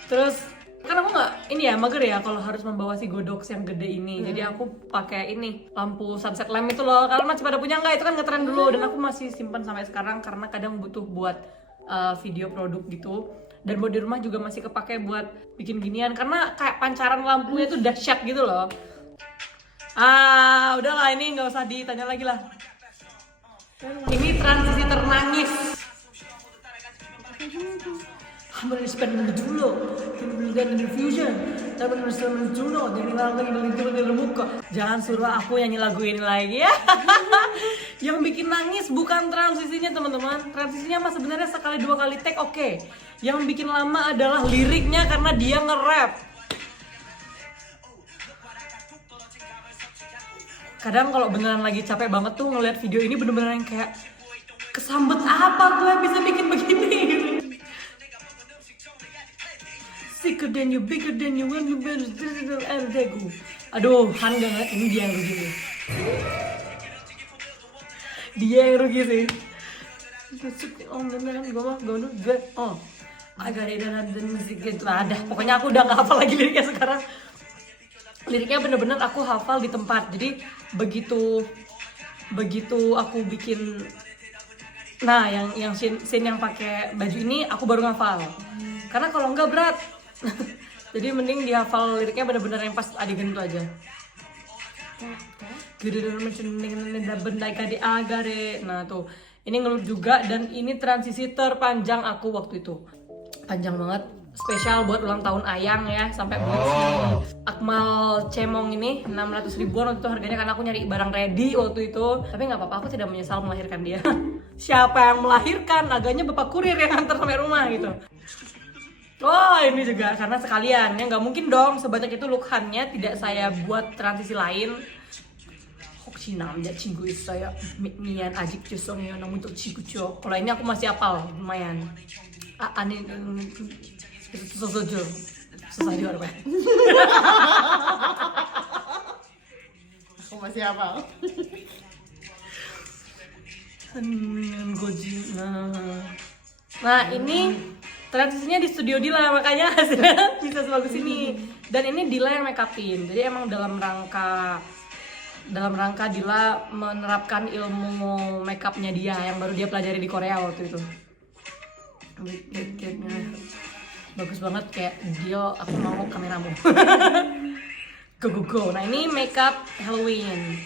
Terus kan aku nggak ini ya mager ya kalau harus membawa si Godox yang gede ini. Jadi aku pakai ini lampu sunset lamp itu loh. Kalian masih pada punya nggak? Itu kan ngetren dulu dan aku masih simpan sampai sekarang karena kadang butuh buat video produk gitu. Dan buat di rumah juga masih kepake buat bikin ginian karena kayak pancaran lampunya tuh dahsyat gitu loh. Udahlah ini nggak usah ditanya lagi lah. Ini transisi ternangis. Menispan dulu, dan diffusion, tapi menispan dulu, jadi lagi dari muka. Jangan suruh aku nyanyi lagu ini lagi ya. Yang bikin nangis bukan transisinya teman-teman. Transisinya mah sebenarnya sekali dua kali take oke. Yang bikin lama adalah liriknya karena dia nge-rap. Kadang kalau beneran lagi capek banget tuh ngeliat video ini bener-bener yang kayak kesambet apa gue bisa bikin begini gitu. Sicker than you, bigger than you, when you better, aduh, Han banget, ini dia yang rugi nih. Dia yang rugi sih. Agak dan musik gitu. Ada, pokoknya aku udah nggak hafal lagi liriknya sekarang. Liriknya bener-bener aku hafal di tempat. Jadi begitu aku bikin, nah yang scene yang pakai baju ini aku baru ngafal. Karena kalau enggak berat. Jadi mending dihafal liriknya bener-bener yang pas adegan itu aja. Nah tuh, ini ngelup juga dan ini transisi terpanjang aku waktu itu. Panjang banget, spesial buat ulang tahun Ayang ya, sampai beli si Akmal Cemong ini 600 ribuan waktu itu harganya karena aku nyari barang ready waktu itu. Tapi nggak apa-apa, aku tidak menyesal melahirkan dia. Siapa yang melahirkan? Agaknya bapak kurir yang antar sampai rumah gitu. Oh ini juga karena sekalian ya, nggak mungkin dong sebanyak itu lukhannya tidak saya buat transisi lain. 혹시 남자친구 있어요? 미안 아직 죄송해요 너무 또 지구죠. Kalau ini aku masih hafal lumayan. Ani susah juga apa? Aku masih hafal. Nah ini transisinya di studio Dila, makanya hasilnya bisa sebagus ini. Dan ini Dila yang make upin. Jadi emang dalam rangka Dila menerapkan ilmu make upnya dia yang baru dia pelajari di Korea waktu itu. Bagus banget kayak dia, aku mau kameramu. Go. Nah ini makeup Halloween.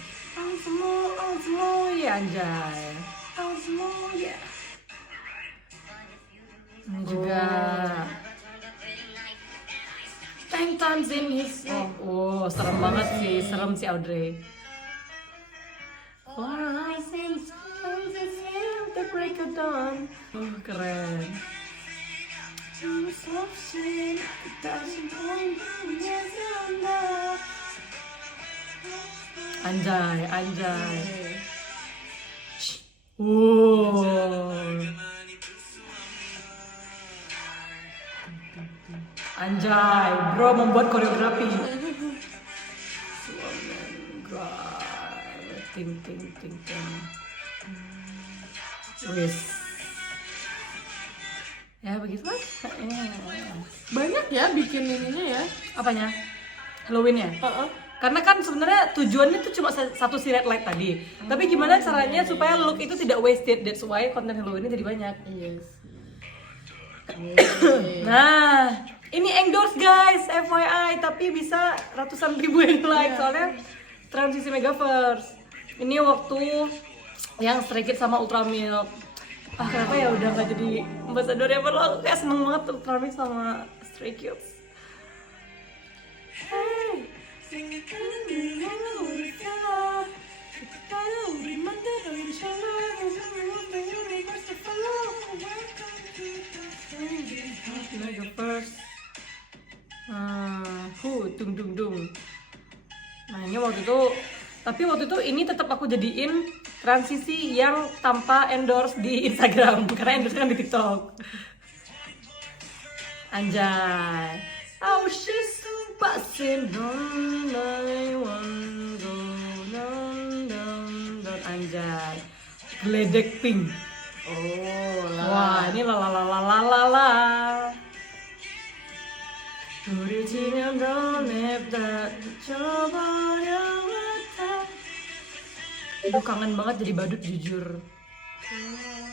Ya anjay. Ya. Ini juga. 10 times in his. Oh, serem banget sih, serem si Audrey. The break of dawn. Keren. Anjay. Anjay, bro membuat koreografi. Ting. Wis. Ya begitu lah. Banyak ya bikin ininya ya. Apanya? Halloween ya? Karena kan sebenarnya tujuannya tuh cuma satu si red light tadi. Tapi gimana caranya supaya look itu tidak wasted? That's why konten Halloween ini jadi banyak. Yes. Nah, ini endorse guys, FYI. Tapi bisa ratusan ribu yang like soalnya transisi Megaverse. Ini waktu yang Stray Kids sama Ultramilk. Kenapa ya udah gak jadi ambassador ya? Padahal aku kayak seneng banget Ultramilk sama Stray Kids. Megaverse. Dung. Nah ini waktu itu ini tetap aku jadiin transisi yang tanpa endorse di Instagram karena endorse kan di TikTok. Anjay. Oh she's so passing on anjay. Geledek pink. Wah, ini la. Aduh kangen banget jadi badut jujur.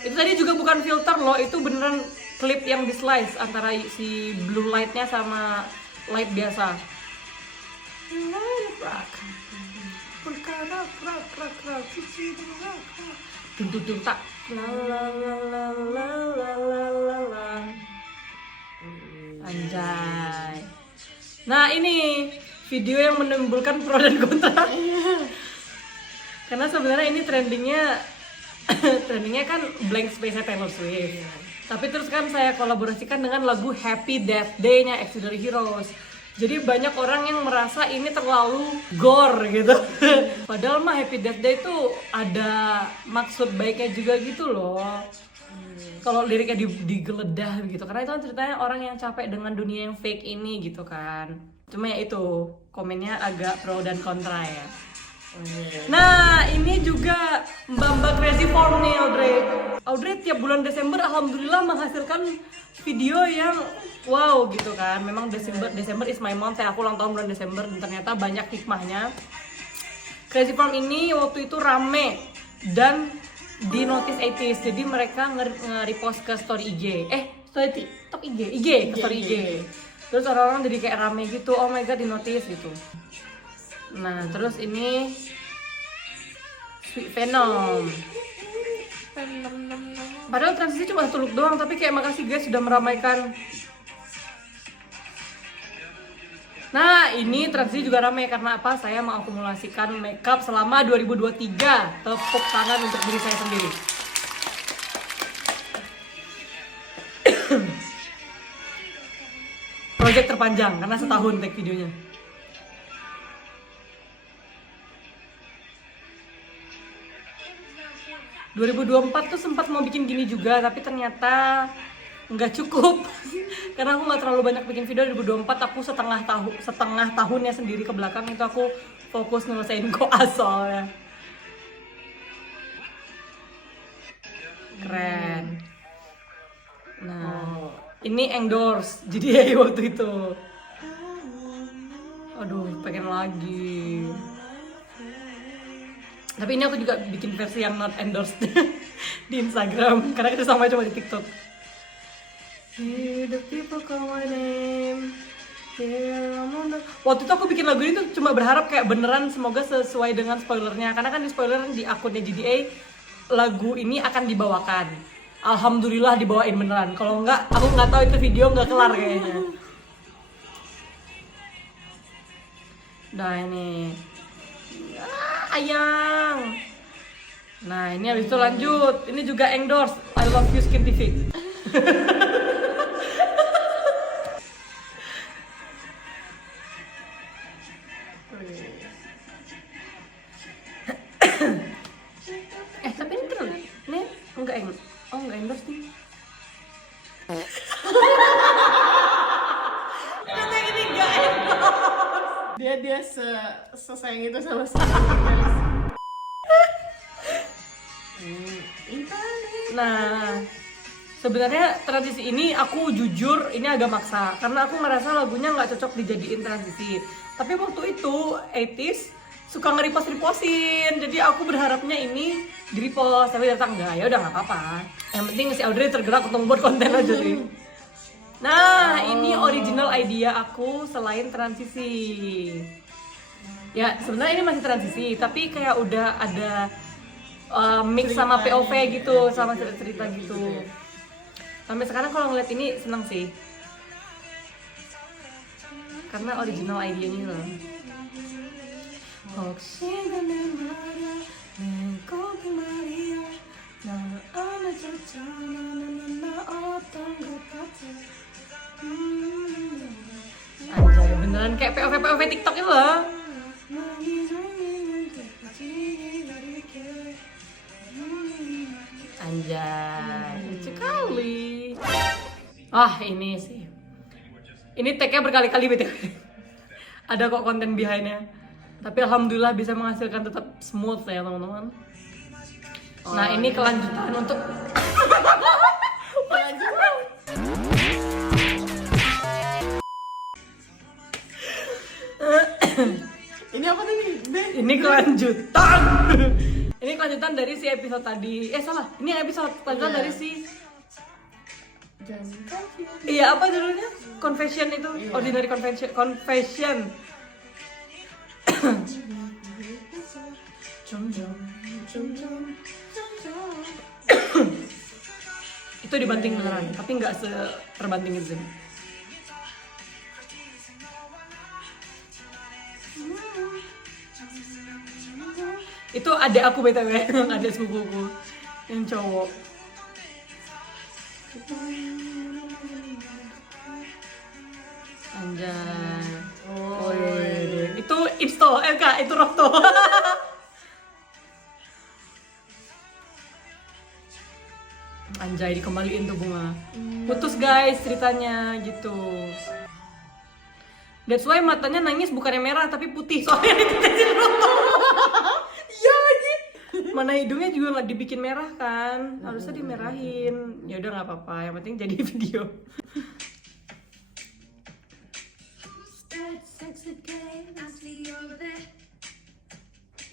Itu tadi juga bukan filter loh, itu beneran klip yang di slice antara si blue lightnya sama light biasa. Tung tak. Anjay. Nah ini video yang menimbulkan pro dan kontra. Karena sebenarnya ini trendingnya kan blank space Taylor Swift. Tapi terus kan saya kolaborasikan dengan lagu Happy Death Day-nya Auxiliary Heroes. Jadi banyak orang yang merasa ini terlalu gore gitu. Padahal mah Happy Death Day itu ada maksud baiknya juga gitu loh. Kalau liriknya digeledah gitu. Karena itu kan ceritanya orang yang capek dengan dunia yang fake ini gitu kan. Cuma ya itu komennya agak pro dan kontra ya. Nah ini juga Mbak Crazy Form nih Audrey tiap bulan Desember alhamdulillah menghasilkan video yang wow gitu kan. Memang Desember is my month ya, aku ulang tahun bulan Desember dan ternyata banyak hikmahnya. Crazy Form ini waktu itu rame dan di notice 80s, jadi mereka nge-repost ke story IG story TikTok IG ke story IG. Terus orang-orang jadi kayak rame gitu, oh my god di notice gitu. Nah terus ini Sweet Venom. Padahal transisi cuma satu look doang, tapi kayak makasih guys sudah meramaikan. Nah ini transisi juga ramai karena apa? Saya mengakumulasikan makeup selama 2023. Tepuk tangan untuk diri saya sendiri. Project terpanjang karena setahun take videonya. ...2024 tuh sempat mau bikin gini juga, tapi ternyata nggak cukup. Karena aku nggak terlalu banyak bikin video. 2024 aku setengah tahunnya sendiri ke belakang itu aku fokus nyelesain koas soalnya. Keren. Nah, ini endorse, jadi ya waktu itu. Aduh, pengen lagi. Tapi ini aku juga bikin versi yang not endorsed di Instagram, karena kita sama cuma di TikTok. The people call my name. Waktu itu aku bikin lagu ini tuh cuma berharap kayak beneran semoga sesuai dengan spoilernya, karena kan di spoiler di akunnya GDA lagu ini akan dibawakan. Alhamdulillah dibawain beneran. Kalau enggak, aku nggak tahu itu video nggak kelar kayaknya. Nah ini ayang. Nah ini habis itu lanjut. Ini juga endorse I Love You Skin TV. Tapi ini terus. Ini enggak enggak endorse nih. Ternyata ini enggak endorse. Dia sesayang itu sama si Nah, sebenarnya transisi ini aku jujur ini agak maksa karena aku ngerasa lagunya nggak cocok dijadiin transisi. Tapi waktu itu 80s suka nge-repost-repostin, jadi aku berharapnya ini di-repost, tapi ternyata enggak. Ya udah nggak apa-apa. Yang penting si Audrey tergerak untuk membuat konten aja sih. Nah, ini original idea aku selain transisi. Ya, sebenarnya ini masih transisi, tapi kayak udah ada mix sama POV gitu, sama cerita-cerita gitu. Sampai sekarang kalau ngeliat ini seneng sih. Karena original idenya loh. Anjay, beneran kayak POV TikTok itu loh. Anjay, lucu kali. Ini sih. Ini tag-nya berkali-kali BTW. Ada kok konten behind-nya. Tapi alhamdulillah bisa menghasilkan tetap smooth ya teman-teman. Nah, ini kelanjutan untuk Ini apa tadi? ini kelanjutan. Ini kelanjutan dari si episode tadi. Salah. Ini episode kelanjutan dari si Iya, apa judulnya? Confession itu. Ordinary Confession. Itu dibanting beneran, tapi nggak terbanting itu. Itu adik aku BTW, adik sepupuku yang cowok. Anjay. Itu Insto, Kak, itu Roto. Anjay, dikembaliin tuh bunga. Putus guys ceritanya gitu. That's why matanya nangis bukannya merah tapi putih soalnya ditetesin Roto. Iya lagi. Mana hidungnya juga nggak dibikin merah kan? Harusnya dimerahin. Ya udah nggak apa-apa. Yang penting jadi video.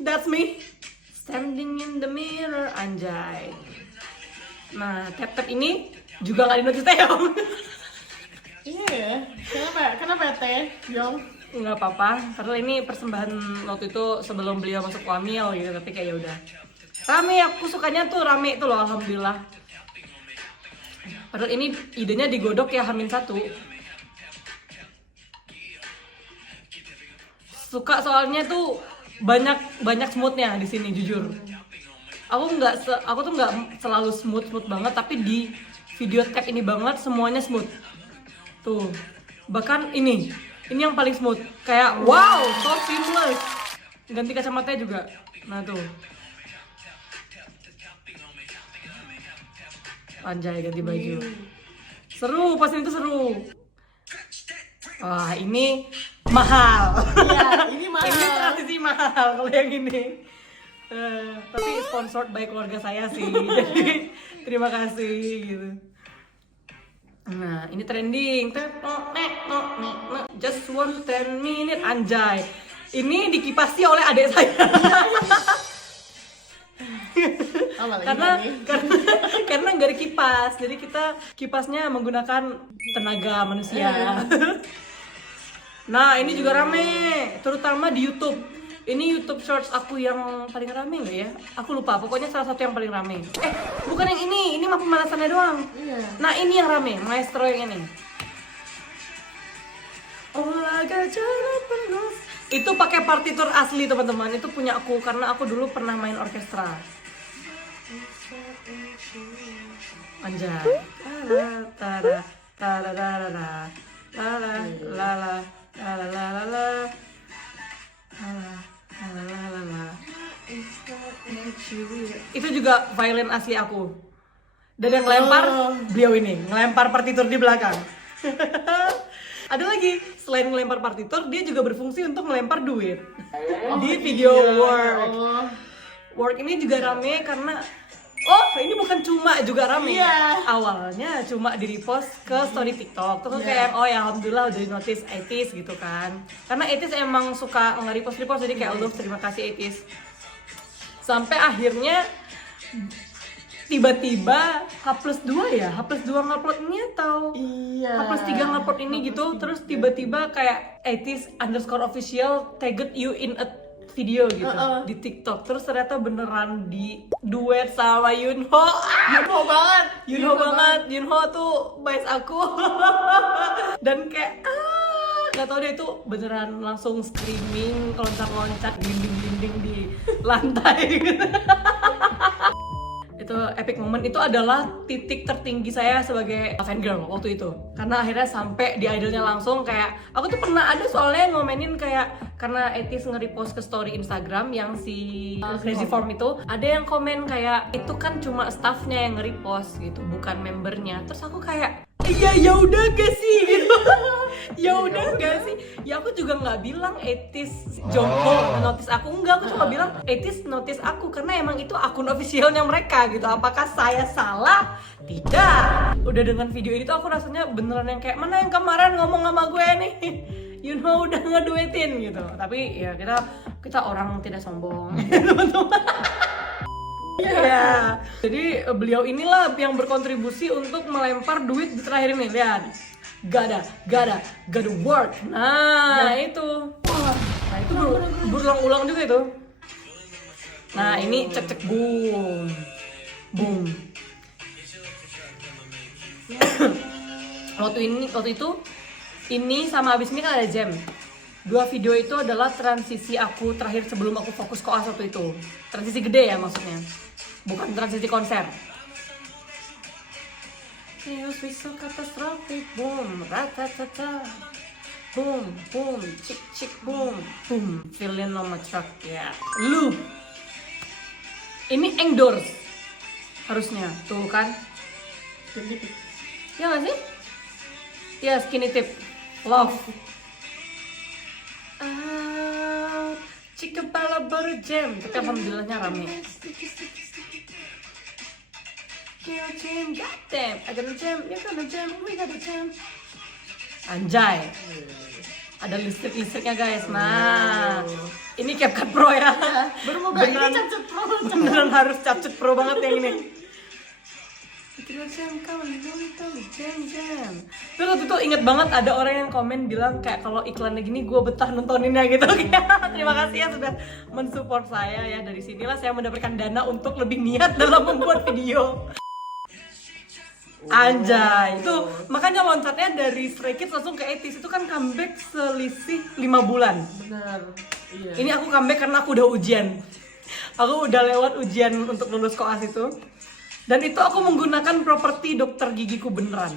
That's me standing in the mirror, anjay. Nah, tap-tap ini juga nggak di-notice Teong. Iya ya. Kenapa ya Teh? Yong? Nggak apa-apa, karena ini persembahan waktu itu sebelum beliau masuk Wamil gitu, tapi kayak ya udah. Rame, aku sukanya tuh rame itu loh, alhamdulillah. Padahal ini idenya digodok ya H-1. Suka soalnya tuh banyak smoothnya di sini jujur. Aku tuh nggak selalu smooth banget, tapi di video tag ini banget semuanya smooth. Tuh, bahkan ini yang paling smooth. Kayak wow, so seamless. Ganti kacamatanya juga. Nah tuh. Anjay, ganti baju. Seru, pas itu seru. Wah, ini mahal. Iya, ini mahal. Ini transisi mahal kalau yang ini. Tapi sponsored by keluarga saya sih. Jadi terima kasih gitu. Nah, ini trending. Just 10 minute, anjay. Ini dikipasi oleh adik saya. karena nggak ada kipas, jadi kita kipasnya menggunakan tenaga manusia. Nah, ini juga rame, terutama di YouTube. Ini YouTube Shorts aku yang paling rame nggak ya? Aku lupa, pokoknya salah satu yang paling rame. Bukan yang ini mah pemanasannya doang. Iya. Nah, ini yang rame, Maestro yang ini. Olahraga jalan penuh. Itu pakai partitur asli teman-teman, itu punya aku karena aku dulu pernah main orkestra. Anjay. Tara tara tara tara la la la la la la la. Itu juga violin asli aku. Dan yang ngelempar beliau ini, ngelempar partitur di belakang. Ada lagi, selain ngelempar partitur, dia juga berfungsi untuk melempar duit di video Work. Work ini juga rame karena ini bukan cuma juga rame. Iya. Awalnya cuma di repost ke story TikTok. Terus kayak ya alhamdulillah udah di notice 80s gitu kan. Karena 80s emang suka nge-repost jadi kayak terima kasih 80s. Sampai akhirnya tiba-tiba H+2 ngupload ini atau H+3 ngupload ini gitu. Terus tiba-tiba kayak 80s_official tagged you in a video gitu di TikTok. Terus ternyata beneran di duet sama Yunho. Yunho banget. Yunho tuh bias aku. Dan kayak nggak tau deh, itu beneran langsung screaming, loncat-loncat, glinding-glinding di lantai gitu. Itu epic moment, itu adalah titik tertinggi saya sebagai fangirl waktu itu. Karena akhirnya sampai di idolnya langsung kayak, aku tuh pernah ada soalnya ngomenin kayak, karena Etis nge-repost ke story Instagram yang si Crazy Form itu, ada yang komen kayak, itu kan cuma staffnya yang nge-repost gitu, bukan membernya. Terus aku kayak, ya udah gak sih gitu. Ya udah gak sih? Ya aku juga nggak bilang Etis Jongko notice aku, enggak, aku cuma bilang Etis notice aku karena emang itu akun officialnya mereka gitu. Apakah saya salah? Tidak. Udah dengan video ini tuh aku rasanya beneran yang kayak, mana yang kemarin ngomong sama gue nih, Yunho udah ngeduetin gitu. Tapi ya kita orang tidak sombong teman-teman. Ya, jadi beliau inilah yang berkontribusi untuk melempar duit di terakhir ini. Lihat, gotta work. Nah itu, itu berulang-ulang juga itu. Nah ini cek boom. waktu itu ini sama abis ini kan ada jam. Dua video itu adalah transisi aku terakhir sebelum aku fokus koas waktu itu. Transisi gede ya maksudnya, bukan transisi konser. Feels so catastrophic, boom, ratatata, boom, chick, boom, feeling on my truck, ya. Loop. Ini endorse harusnya, tuh kan? Ya nggak sih? Ya, skinny tip, love. Chicken pala baru jam, tapi alhamdulillahnya rame. Jam, goddamn, I got a jam, you got a jam, we got a jam. Anjay, ada listrik-listriknya guys. Nah, ini CapCut Pro ya. Baru mau bilang ini capcut pro. Beneran harus capcut pro banget yang ini. Jam. Terus waktu itu inget banget ada orang yang komen bilang kayak kalau iklannya gini gue betah nontoninnya gitu. Terima kasih ya sudah mensupport saya ya. Dari sinilah saya mendapatkan dana untuk lebih niat dalam membuat video. Anjay, itu makanya loncatnya dari Stray Kids langsung ke 80s. Itu kan comeback selisih 5 bulan. Benar. Iya. Ini aku comeback karena aku udah ujian. Aku udah lewat ujian untuk lulus koas itu. Dan itu aku menggunakan properti dokter gigiku beneran.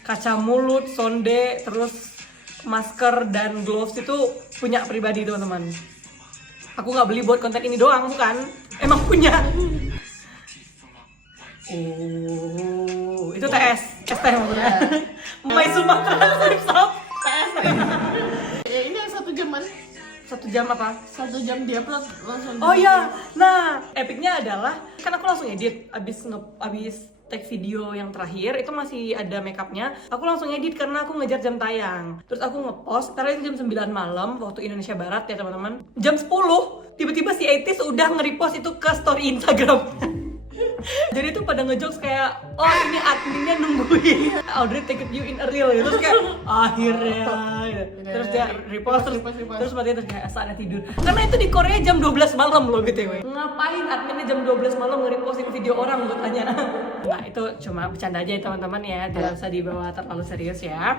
Kaca mulut, sonde, terus masker dan gloves itu punya pribadi teman-teman. Aku nggak beli buat konten ini doang, bukan? Emang punya. Itu TS maksudnya. My Sumatera Strip Shop. TS. Ini yang 1 jam kan? 1 jam apa? 1 jam dia upload langsung. Oh iya, nah epicnya adalah kan aku langsung edit abis take video yang terakhir itu masih ada makeupnya. Aku langsung edit karena aku ngejar jam tayang. Terus aku ngepost, taruh jam 9 malam waktu Indonesia Barat ya teman-teman. Jam 10 tiba-tiba si Etis udah nge-repost itu ke story Instagram. Jadi tuh pada ngejokes kayak, oh ini adminnya nungguin Audrey take you in a reel gitu. Terus kayak akhirnya gitu. Terus dia repost terus mati terus kayak saatnya tidur. Karena itu di Korea jam 12 malam loh BTW. Ngapain adminnya jam 12 malam nge-repostin video orang gue tanya. Nah itu cuma bercanda aja ya teman-teman ya, tidak usah dibawa terlalu serius ya.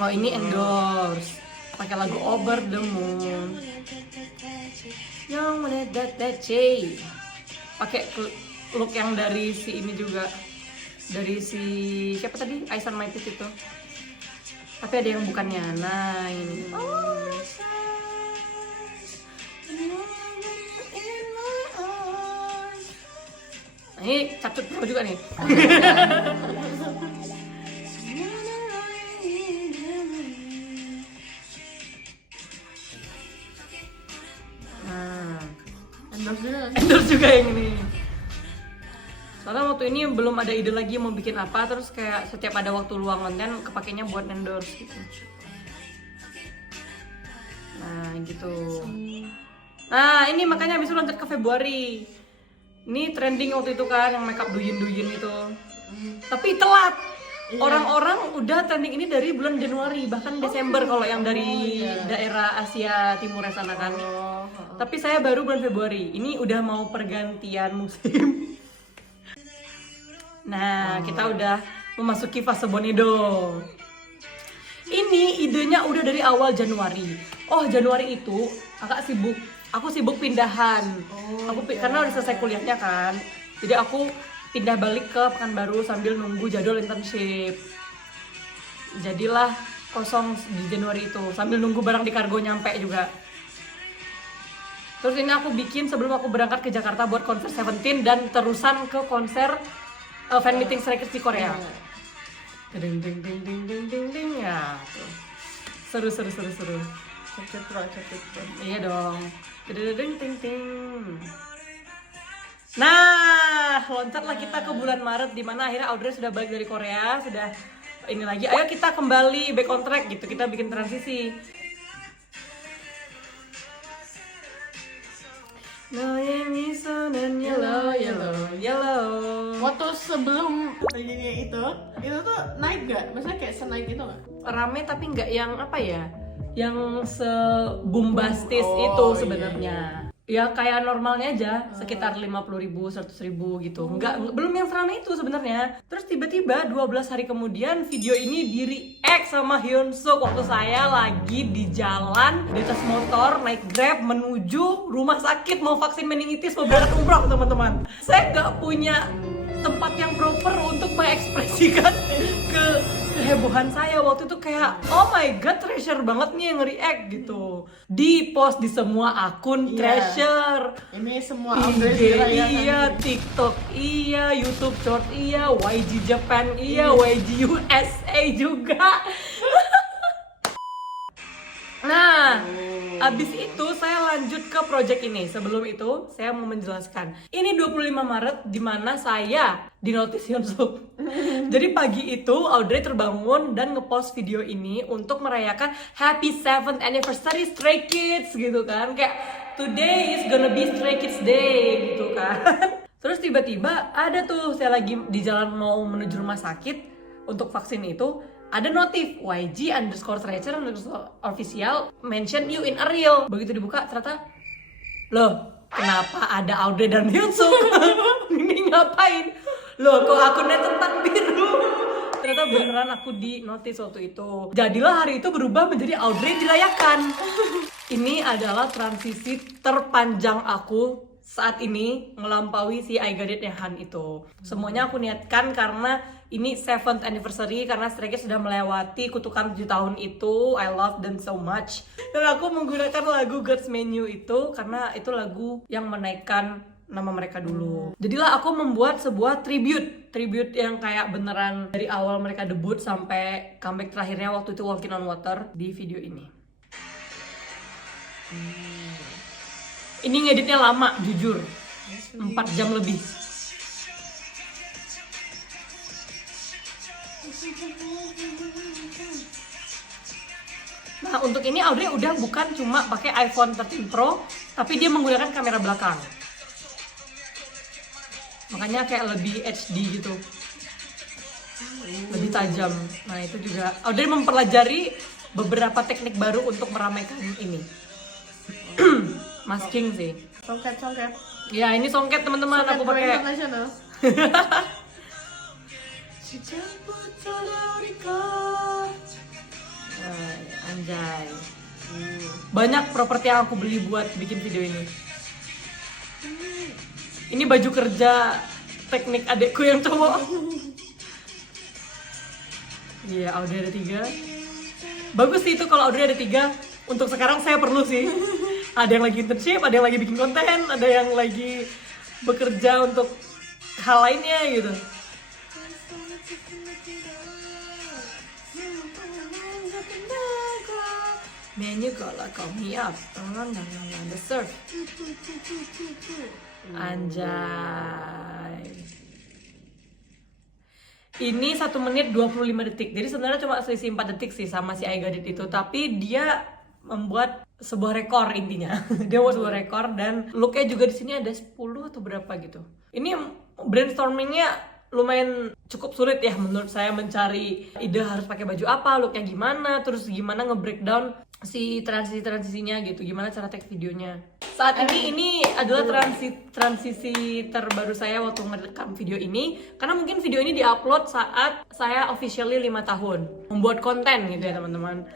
Oh ini endorse pakai lagu Over the Moon. Yang mana that pakai look yang dari si ini juga, dari si siapa tadi, Ice and Mighty itu. Tapi ada yang bukannya. Nah ini. Nah, ini catut pro juga nih. Endorse juga yang ini. Soalnya waktu ini belum ada ide lagi mau bikin apa, terus kayak setiap ada waktu luang konten kepakainya buat endorse gitu. Nah gitu. Nah ini makanya abis itu loncat ke Februari. Ini trending waktu itu kan yang makeup duyin-duyin itu. Tapi telat. Orang-orang udah trending ini dari bulan Januari, bahkan Desember kalau yang dari daerah Asia Timur sana kan. Tapi saya baru bulan Februari. Ini udah mau pergantian musim. Nah, kita udah memasuki fase Bonedo. Ini idenya udah dari awal Januari. Oh, Januari itu aku sibuk pindahan. Karena udah selesai kuliahnya kan. Jadi aku pindah balik ke Pekanbaru sambil nunggu jadwal internship. Jadilah kosong di Januari itu sambil nunggu barang di kargo nyampe juga. Terus ini aku bikin sebelum aku berangkat ke Jakarta buat konser Seventeen dan terusan ke konser fan meeting Stray Kids di Korea. Ding ding ding ding ding ding ding ya. Seru. Capit pro. Iya dong. Ding ding ding ding. Nah, loncatlah kita ke bulan Maret di mana akhirnya Audrey sudah balik dari Korea, sudah ini lagi. Ayo kita kembali back on track gitu, kita bikin transisi. No yemiso dan yellow. Waktu sebelum ini itu tuh naik gak? Maksudnya kayak senaik itu gak? Rame tapi nggak yang apa ya? Yang sebumbastis itu sebenarnya. Ya kayak normalnya aja, sekitar 50.000, 100.000 gitu. Belum yang seramai itu sebenarnya. Terus tiba-tiba 12 hari kemudian video ini di-react sama Hyunsuk waktu saya lagi di jalan di atas motor naik Grab menuju rumah sakit mau vaksin meningitis mau berangkat umroh teman-teman. Saya nggak punya tempat yang proper untuk mengekspresikan kehebohan saya waktu itu, kayak oh my god treasure banget nih yang nge-react gitu. Di post di semua akun treasure. Ini semua IG iya, TikTok iya, YouTube Short iya, YG Japan iya, YG USA juga. Nah, abis itu saya lanjut ke project ini. Sebelum itu, saya mau menjelaskan. Ini 25 Maret, dimana saya dinotis Hyunsuk. Jadi pagi itu, Audrey terbangun dan ngepost video ini untuk merayakan Happy 7th Anniversary Stray Kids gitu kan. Kayak, today is gonna be Stray Kids Day gitu kan. Terus tiba-tiba ada tuh, saya lagi di jalan mau menuju rumah sakit untuk vaksin itu, ada notif YG_Treasure_official mention you in a reel. Begitu dibuka ternyata, loh kenapa ada Audrey dan Hyunsuk? Ini ngapain? Loh kok akunnya centang biru? Ternyata beneran aku di notice waktu itu. Jadilah hari itu berubah menjadi Audrey dirayakan. Ini adalah transisi terpanjang aku saat ini melampaui si I Got It-nya Han itu. Semuanya aku niatkan karena ini 7th anniversary, karena Stray Kids sudah melewati kutukan 7 tahun itu. I love them so much. Dan aku menggunakan lagu God's Menu itu karena itu lagu yang menaikkan nama mereka dulu. Jadilah aku membuat sebuah tribute yang kayak beneran dari awal mereka debut sampai comeback terakhirnya waktu itu Walking on Water di video ini. Ini ngeditnya lama, jujur 4 jam lebih. Nah untuk ini Audrey udah bukan cuma pakai iPhone 13 Pro, tapi dia menggunakan kamera belakang. makanya kayak lebih HD gitu, lebih tajam. Nah itu juga Audrey mempelajari beberapa teknik baru untuk meramaikan ini. Masking sih. Songket. Ya ini songket teman-teman, aku pakai. Internasional. Anjay. Banyak properti yang aku beli buat bikin video ini. Ini baju kerja teknik adekku yang cowok. Iya, Audrey ada 3. Bagus sih itu kalau Audrey ada 3. Untuk sekarang saya perlu sih. Ada yang lagi internship, ada yang lagi bikin konten, ada yang lagi bekerja untuk hal lainnya gitu. Menu kalau call me up, the surf. Anjay. Ini 1 menit 25 detik. Jadi sebenarnya cuma selisih 4 detik sih sama si I Got It itu. Tapi dia membuat sebuah rekor intinya. Dia buat sebuah rekor dan looknya juga di sini ada 10 atau berapa gitu. Ini brainstormingnya lumayan cukup sulit ya menurut saya, mencari ide harus pakai baju apa, looknya gimana, terus gimana nge-breakdown si transisinya gitu, gimana cara take videonya. Saat ini adalah transisi terbaru saya waktu ngerekam video ini, karena mungkin video ini diupload saat saya officially 5 tahun membuat konten gitu ya teman-teman.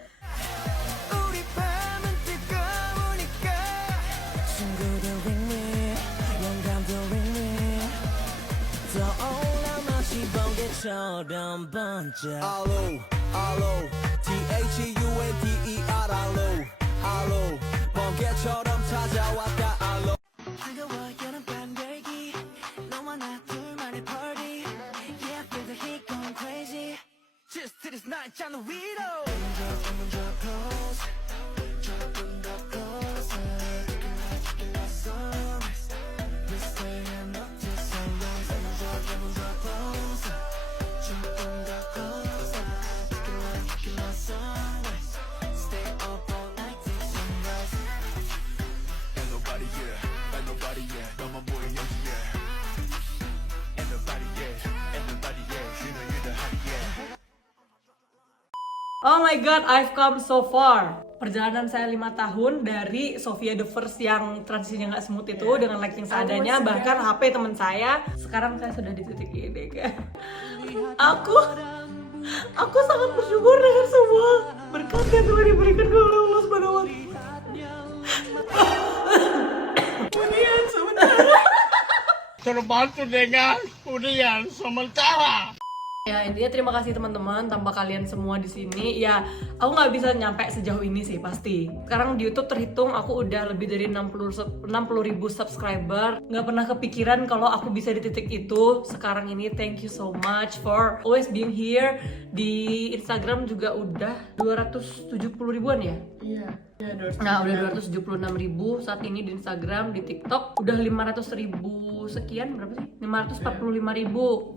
Oh my god, I've come so far. Perjalanan saya 5 tahun dari Sofia the First yang transisinya nggak smooth itu dengan lag yang seadanya, bahkan HP teman saya. Sekarang saya sudah di titik ini kan. Aku sangat bersyukur dengan semua berkat yang telah diberikan oleh Allah Subhanahu wa Ta'ala. Terbantu dengan hunian sementara. Ya intinya terima kasih teman-teman, tanpa kalian semua di sini ya aku nggak bisa nyampe sejauh ini sih pasti. Sekarang di YouTube terhitung aku udah lebih dari 60.000 subscriber. Nggak pernah kepikiran kalau aku bisa di titik itu sekarang ini. Thank you so much for always being here. Di Instagram juga udah 270 ribuan ya? Iya. Nah udah 276.000 saat ini di Instagram, di TikTok udah 500.000 sekian, berapa sih? 545.000.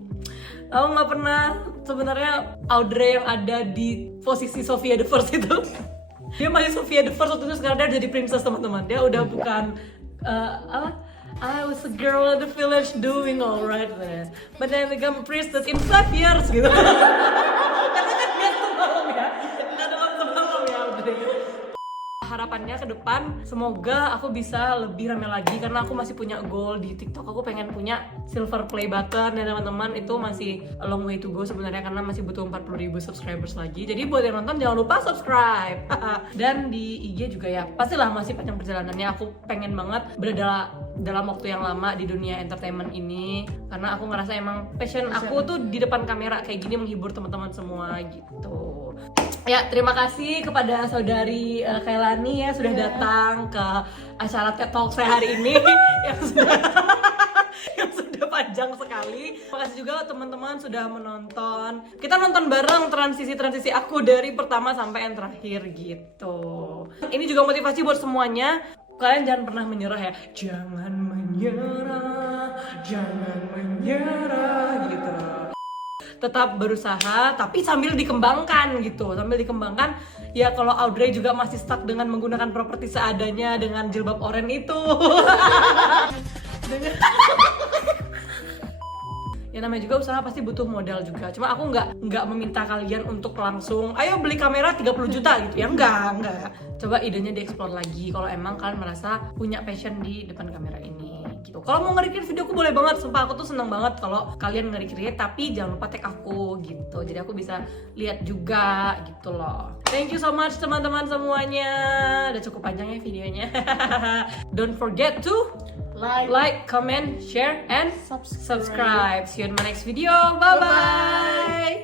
Aku nggak pernah sebenarnya Audrey yang ada di posisi Sofia the First itu. Dia masih Sofia the First waktu itu, sekarang dia jadi princess teman-teman. Dia udah bukan I was a girl in the village doing alright there, but then I become a princess in 5 years gitu. Karena kan dia semalam ya, nggak dalam semalam ya Audrey. Harapannya ke depan semoga aku bisa lebih rame lagi karena aku masih punya goal di TikTok. Aku pengen punya silver play button ya teman-teman. Itu masih a long way to go sebenarnya karena masih butuh 40.000 subscribers lagi. Jadi buat yang nonton jangan lupa subscribe. Dan di IG juga ya pastilah masih panjang perjalanannya. Aku pengen banget berada dalam waktu yang lama di dunia entertainment ini karena aku ngerasa emang passion aku tuh di depan kamera kayak gini, menghibur teman-teman semua gitu. Ya terima kasih kepada saudari Kailani ya sudah datang ke acara TED Talk saya hari ini yang sudah panjang sekali. Terima kasih juga teman-teman sudah menonton. Kita nonton bareng transisi aku dari pertama sampai yang terakhir gitu. Ini juga motivasi buat semuanya. Kalian jangan pernah menyerah ya. Jangan menyerah gitu. Tetap berusaha tapi sambil dikembangkan gitu. Sambil dikembangkan ya kalau Audrey juga masih stuck dengan menggunakan properti seadanya dengan jilbab oranye itu. Ya namanya juga usaha pasti butuh modal juga. Cuma aku nggak meminta kalian untuk langsung ayo beli kamera 30 juta gitu ya. Enggak. Coba idenya dieksplor lagi kalau emang kalian merasa punya passion di depan kamera ini gitu. Kalau mau nge-recreate video aku boleh banget, sumpah aku tuh seneng banget kalau kalian nge-recreate, tapi jangan lupa tag aku gitu. Jadi aku bisa lihat juga gitu loh. Thank you so much teman-teman semuanya. Udah cukup panjang ya videonya. Don't forget to like, comment, share, and subscribe. See you in my next video. Bye bye.